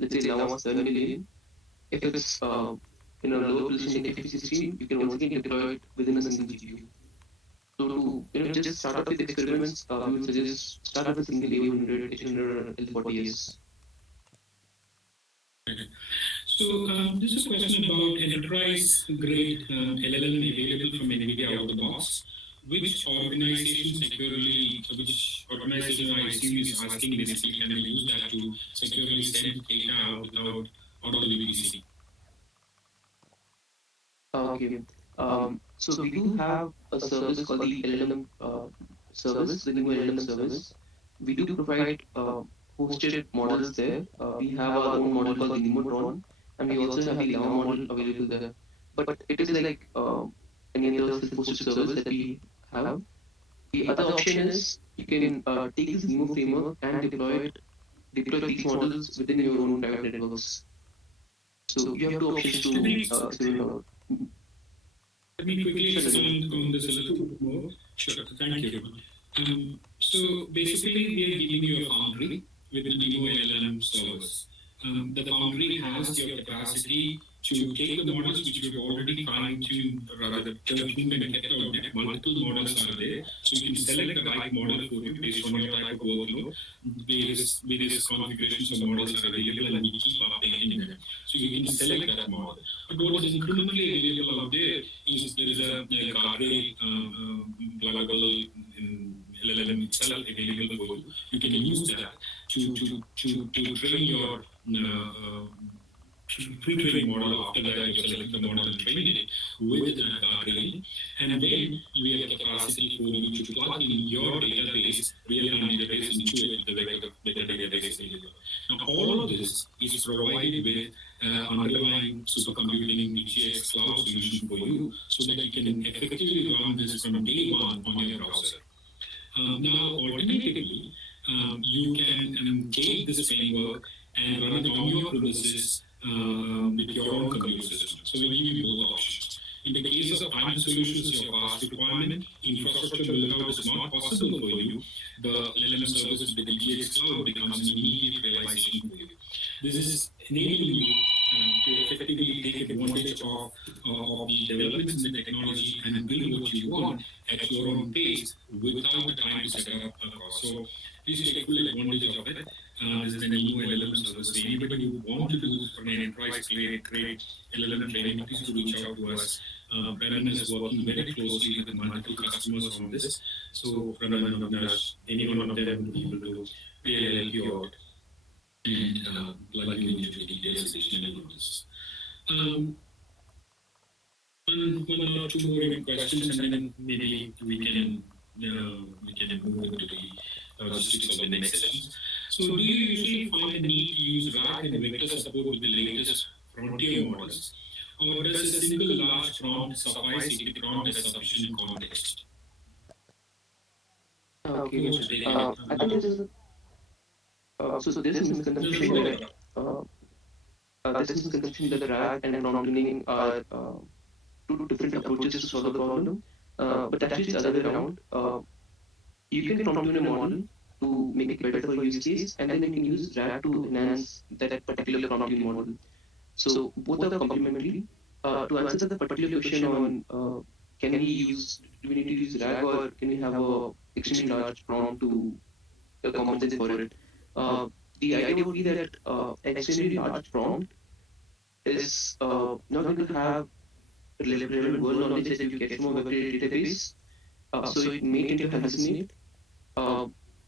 let's say Llama 7 million, if it's in a lower precision like FP16, you can once again deploy it within a single GPU. So to just start off with experiments, we would suggest start with a single A100, H100, or L40s. So this is a question about enterprise grade LLM available from NVIDIA out of the box. Which organization I assume is asking basically can we use that to securely send data out of the VPC? Okay. So we do have a service called the LLM service, the new LLM service. We do provide hosted models there. We have our own model called the Nemotron, and we also have the Llama model available there. But it is like any other hosted service that we have. The other option is you can take this Nemo framework and deploy these models within your own private networks. So you have two options to experiment out. Let me quickly expand on this a little bit more. Sure, thank you. So basically, we are giving you a foundry with the Nemo LLM service. The foundry has your capacity to take the models which you've already fine-tuned, rather tuned and kept out there. Multiple models are there, so you can select the right model for you based on your type of workload. Various configurations of models are available, and we keep updating them. So you can select that model. But what is incrementally available out there is there is a guardrail pluggable in LLM itself available for you. You can use that to train your pre-trained model. After that, you select the model and train it with that guardrail, and then you have capacity for you to plug in your database, real-time database into it, the vector database available. Now, all of this is provided with underlying supercomputing DGX cloud solution for you, so that you can effectively run this from day one on your browser. Now, alternatively, you can take this framework and run it on your premises with your own compute system. So we give you both options. In the case of time solutions, your cost requirement, infrastructure build-out is not possible for you. The LLM service with the DGX cloud becomes an immediate realization for you. This is enabling you to effectively take advantage of the developments in the technology and build what you want at your own pace without the time to set up a cost. So please take full advantage of it. This is a new LLM service. So anybody who want to do this from an enterprise grade LLM training, please do reach out to us. Brennan is working very closely with multiple customers on this. So Brennan and Avinash, any one of them will be able to really help you out and plug you into the details additional on this. One or two more questions, and then maybe we can move into the logistics of the next session. So, do you usually find the need to use RAG and vector support with the latest frontier models, or does a single large prompt suffice if the prompt has sufficient context? Okay, I think this is so there's a misconception that RAG and prompt tuning are two different approaches to solve the problem. But actually, it's the other way around. You can prompt tune a model to make it better for your use case, and then you can use RAG to enhance that particular prompt tuning model. So both are complementary. To answer the particular question on do we need to use RAG, or can we have a extremely large prompt to compensate for it? The idea would be that an extremely large prompt is not going to have relevant world knowledge that you get from a vector database. So it may tend to hallucinate.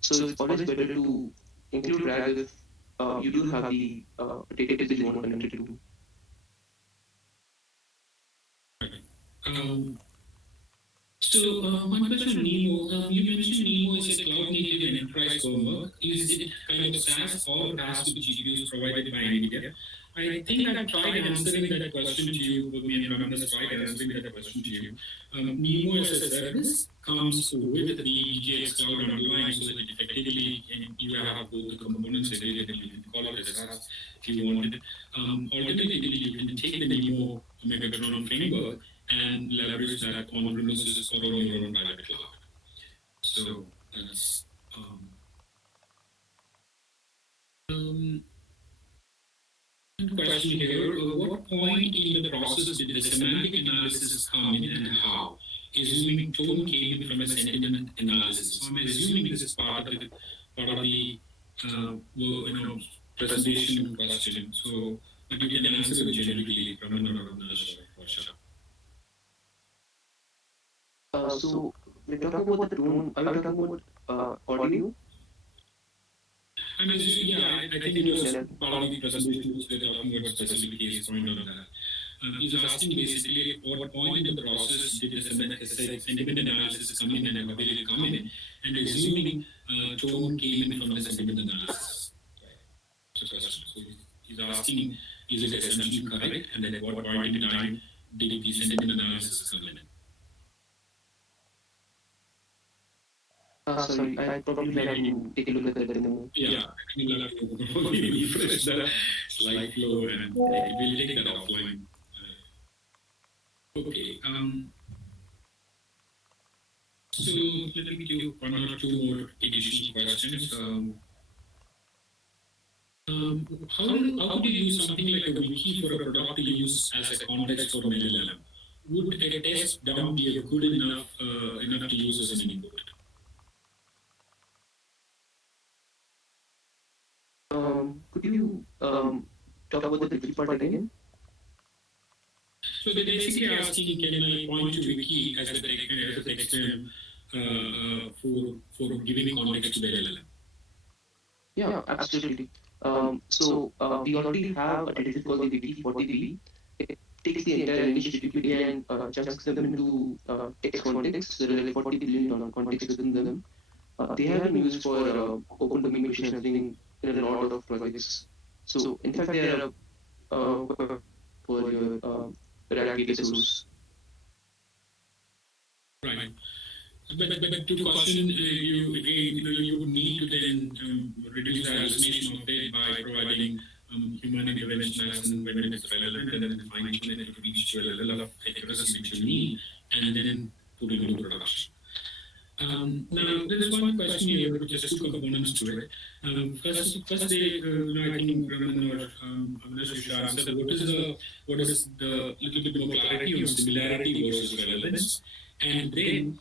So it's always better to include RAG if you do have the database you want to connect it to. My question on Nemo, you mentioned Nemo is a cloud-native and enterprise framework. Is it kind of SaaS or has to be GPUs provided by NVIDIA? I think I tried answering that question to you, but me and Raman has tried answering that question to you. Nemo as a service comes with the DGX cloud underlying, so that effectively you have both the components available. You can call it as SaaS if you wanted. Alternatively, you can take the Nemo Megatron framework and leverage that on premises or on your own private cloud. So that's question here. At what point in the process did the semantic analysis come in, and how? Assuming tone came from a sentiment analysis. So I'm assuming this is part of the presentation question. So, but you can answer it generally from another for sure. So we're talking about the tone. Are we talking about audio? I mean, I think it was part of the presentation which they're talking about specific case point on that. He's asking basically at what point in the process did the sentiment analysis come in, and how did it come in, and assuming tone came in from the sentiment analysis. So he's asking, is it assumption correct, and then at what point in time did the sentiment analysis come in? Sorry, I probably have to take a look at that in the moment. Yeah, you'll have to refresh the slide flow, and we'll take that offline. Okay. So let me give one or two more additional questions. How could you use something like a wiki for a product to use as a context for an LLM? Would a test dump be a good enough to use as an input? Could you talk about the wiki part again? So they're basically asking, can I point to wiki as a text term for giving context to the LLM? Yeah, absolutely. We already have a database called the wiki40b. It takes the entire English Wikipedia and chunks them into text context. There are like 40 billion context within them. They have been used for open domain machine learning in a lot of projects. So in fact, they are for your RAG data source. Right. But to question you again, you would need to then reduce the hallucination of it by providing human intervention as and when it's relevant, and then fine tune it to reach your level of accuracy which you need, and then put it into production. Now, there's one question here, which has two components to it. First, I think Raman or Avinash should answer what is the little bit more clarity on similarity versus relevance, and then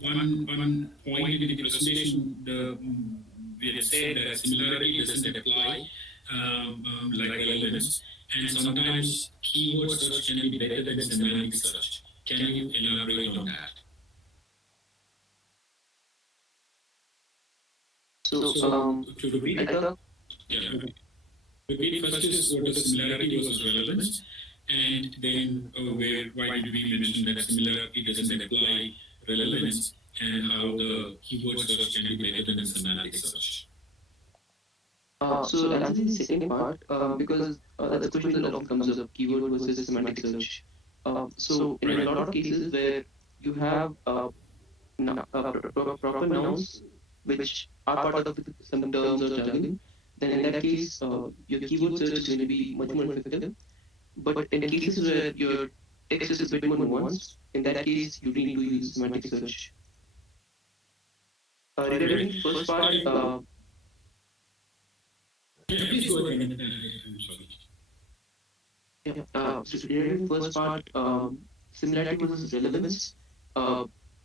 one point in the presentation, we had said that similarity doesn't apply like LLMs, and sometimes keyword search can be better than semantic search. Can you elaborate on that? To repeat, I thought repeat first is what is similarity versus relevance, and then why did we mention that similarity doesn't apply relevance, and how the keyword search can be better than semantic search. I'll answer the second part because that's a question that often comes up: keyword versus semantic search. In a lot of cases where you have proper nouns which are part of some terms or jargon, then in that case, your keyword search is going to be much more effective. But in cases where your text is a bit more nuanced, in that case, you need to use semantic search. Regarding the first part, Please go ahead. I'm sorry. Regarding the first part, similarity versus relevance.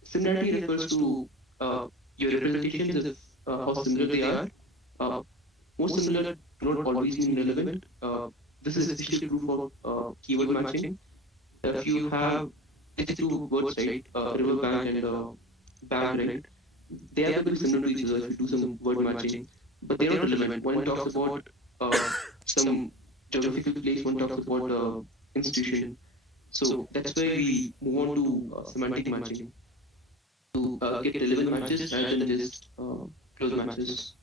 Similarity refers to your representations of how similar they are. Uh, Most similar do not always mean relevant. This is especially true for keyword matching. If you have it's two words, right? Riverbank and bank, right? They are very similar to each other if you do some word matching, but they're not relevant. One talks about some geographical place, one talks about institution. So that's why we move on to semantic matching to get relevant matches rather than just close matches.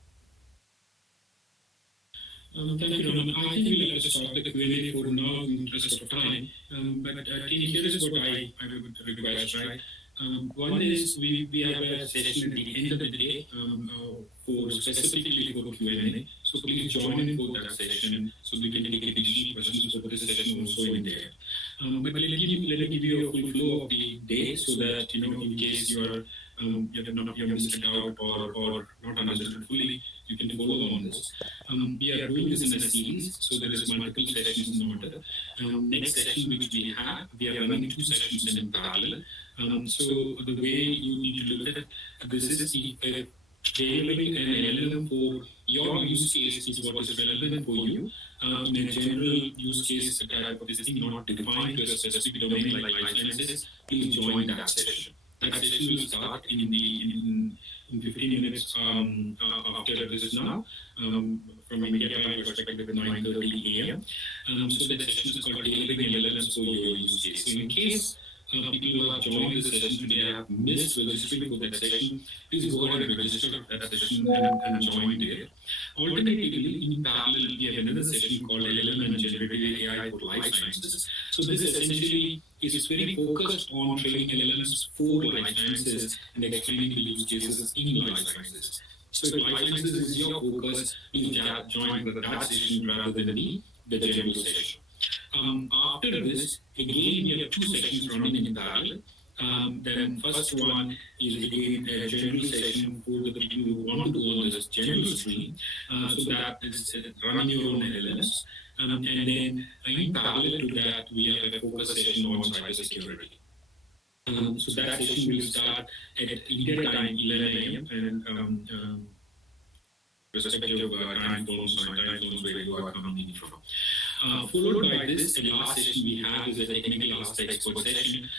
Thank you, Raman. I think we'll have to stop the Q&A for now in interest of time. But I think here is what I would request, right? One is we have a session at the end of the day for specifically for Q&A. So please join in for that session so we can take additional questions for this session also in there. But let me give you a full flow of the day so that in case you're missed it out or not understood fully, you can follow on this. We are doing this in a series, so there is multiple sessions in order. Next session which we are running two sessions in parallel. So the way you need to look at this is tailoring an LLM for your use case is what is relevant for you. In a general use case type of this thing not defined to a specific domain like life sciences, please join that session. That session will start in 15 minutes after this now, from India time perspective at 9:30 a.m. So the session is called Tailoring LLMs for Your Use Case. So in case people who have joined this session today have missed registering for that session, please go ahead and register for that session and join there. Alternatively, in parallel, we have another session called LLM and Generative AI for Life Sciences. So this essentially is very focused on training LLMs for life sciences and explaining the use cases in life sciences. So if life sciences is your focus, please join that session rather than the general session. After this, again, we have two sessions running in parallel. Then first one is again a general session for the people who want to go on this general stream, so that it's running your own LLMs. And then in parallel to that, we have a focus session on cybersecurity. So that session will start at India time, 11 a.m. and respective time zones where you are coming in from. Followed by this, the last session we have is a technical aspect expert session,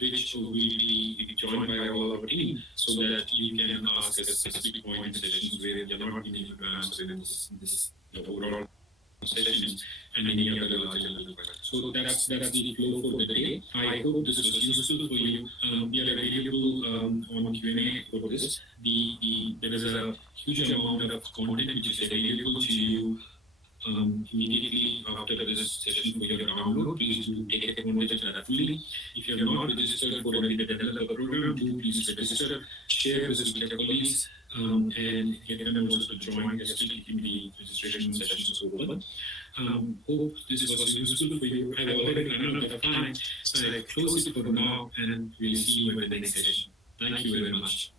which will be joined by all our team, so that you can ask us specific point sessions where you're not being able to answer in this overall sessions and any other larger level questions. So that's the flow for the day. I hope this was useful for you. We are available on Q&A for this. There is a huge amount of content which is available to you immediately after this session for your download. Please do take advantage of that fully. If you have not registered for any developer program, do please register, share this with your colleagues, and get them also to join, especially keeping the registration sessions open. Hope this was useful for you. I've already run out of time, so I close it for now, and we'll see you in the next session. Thank you very much.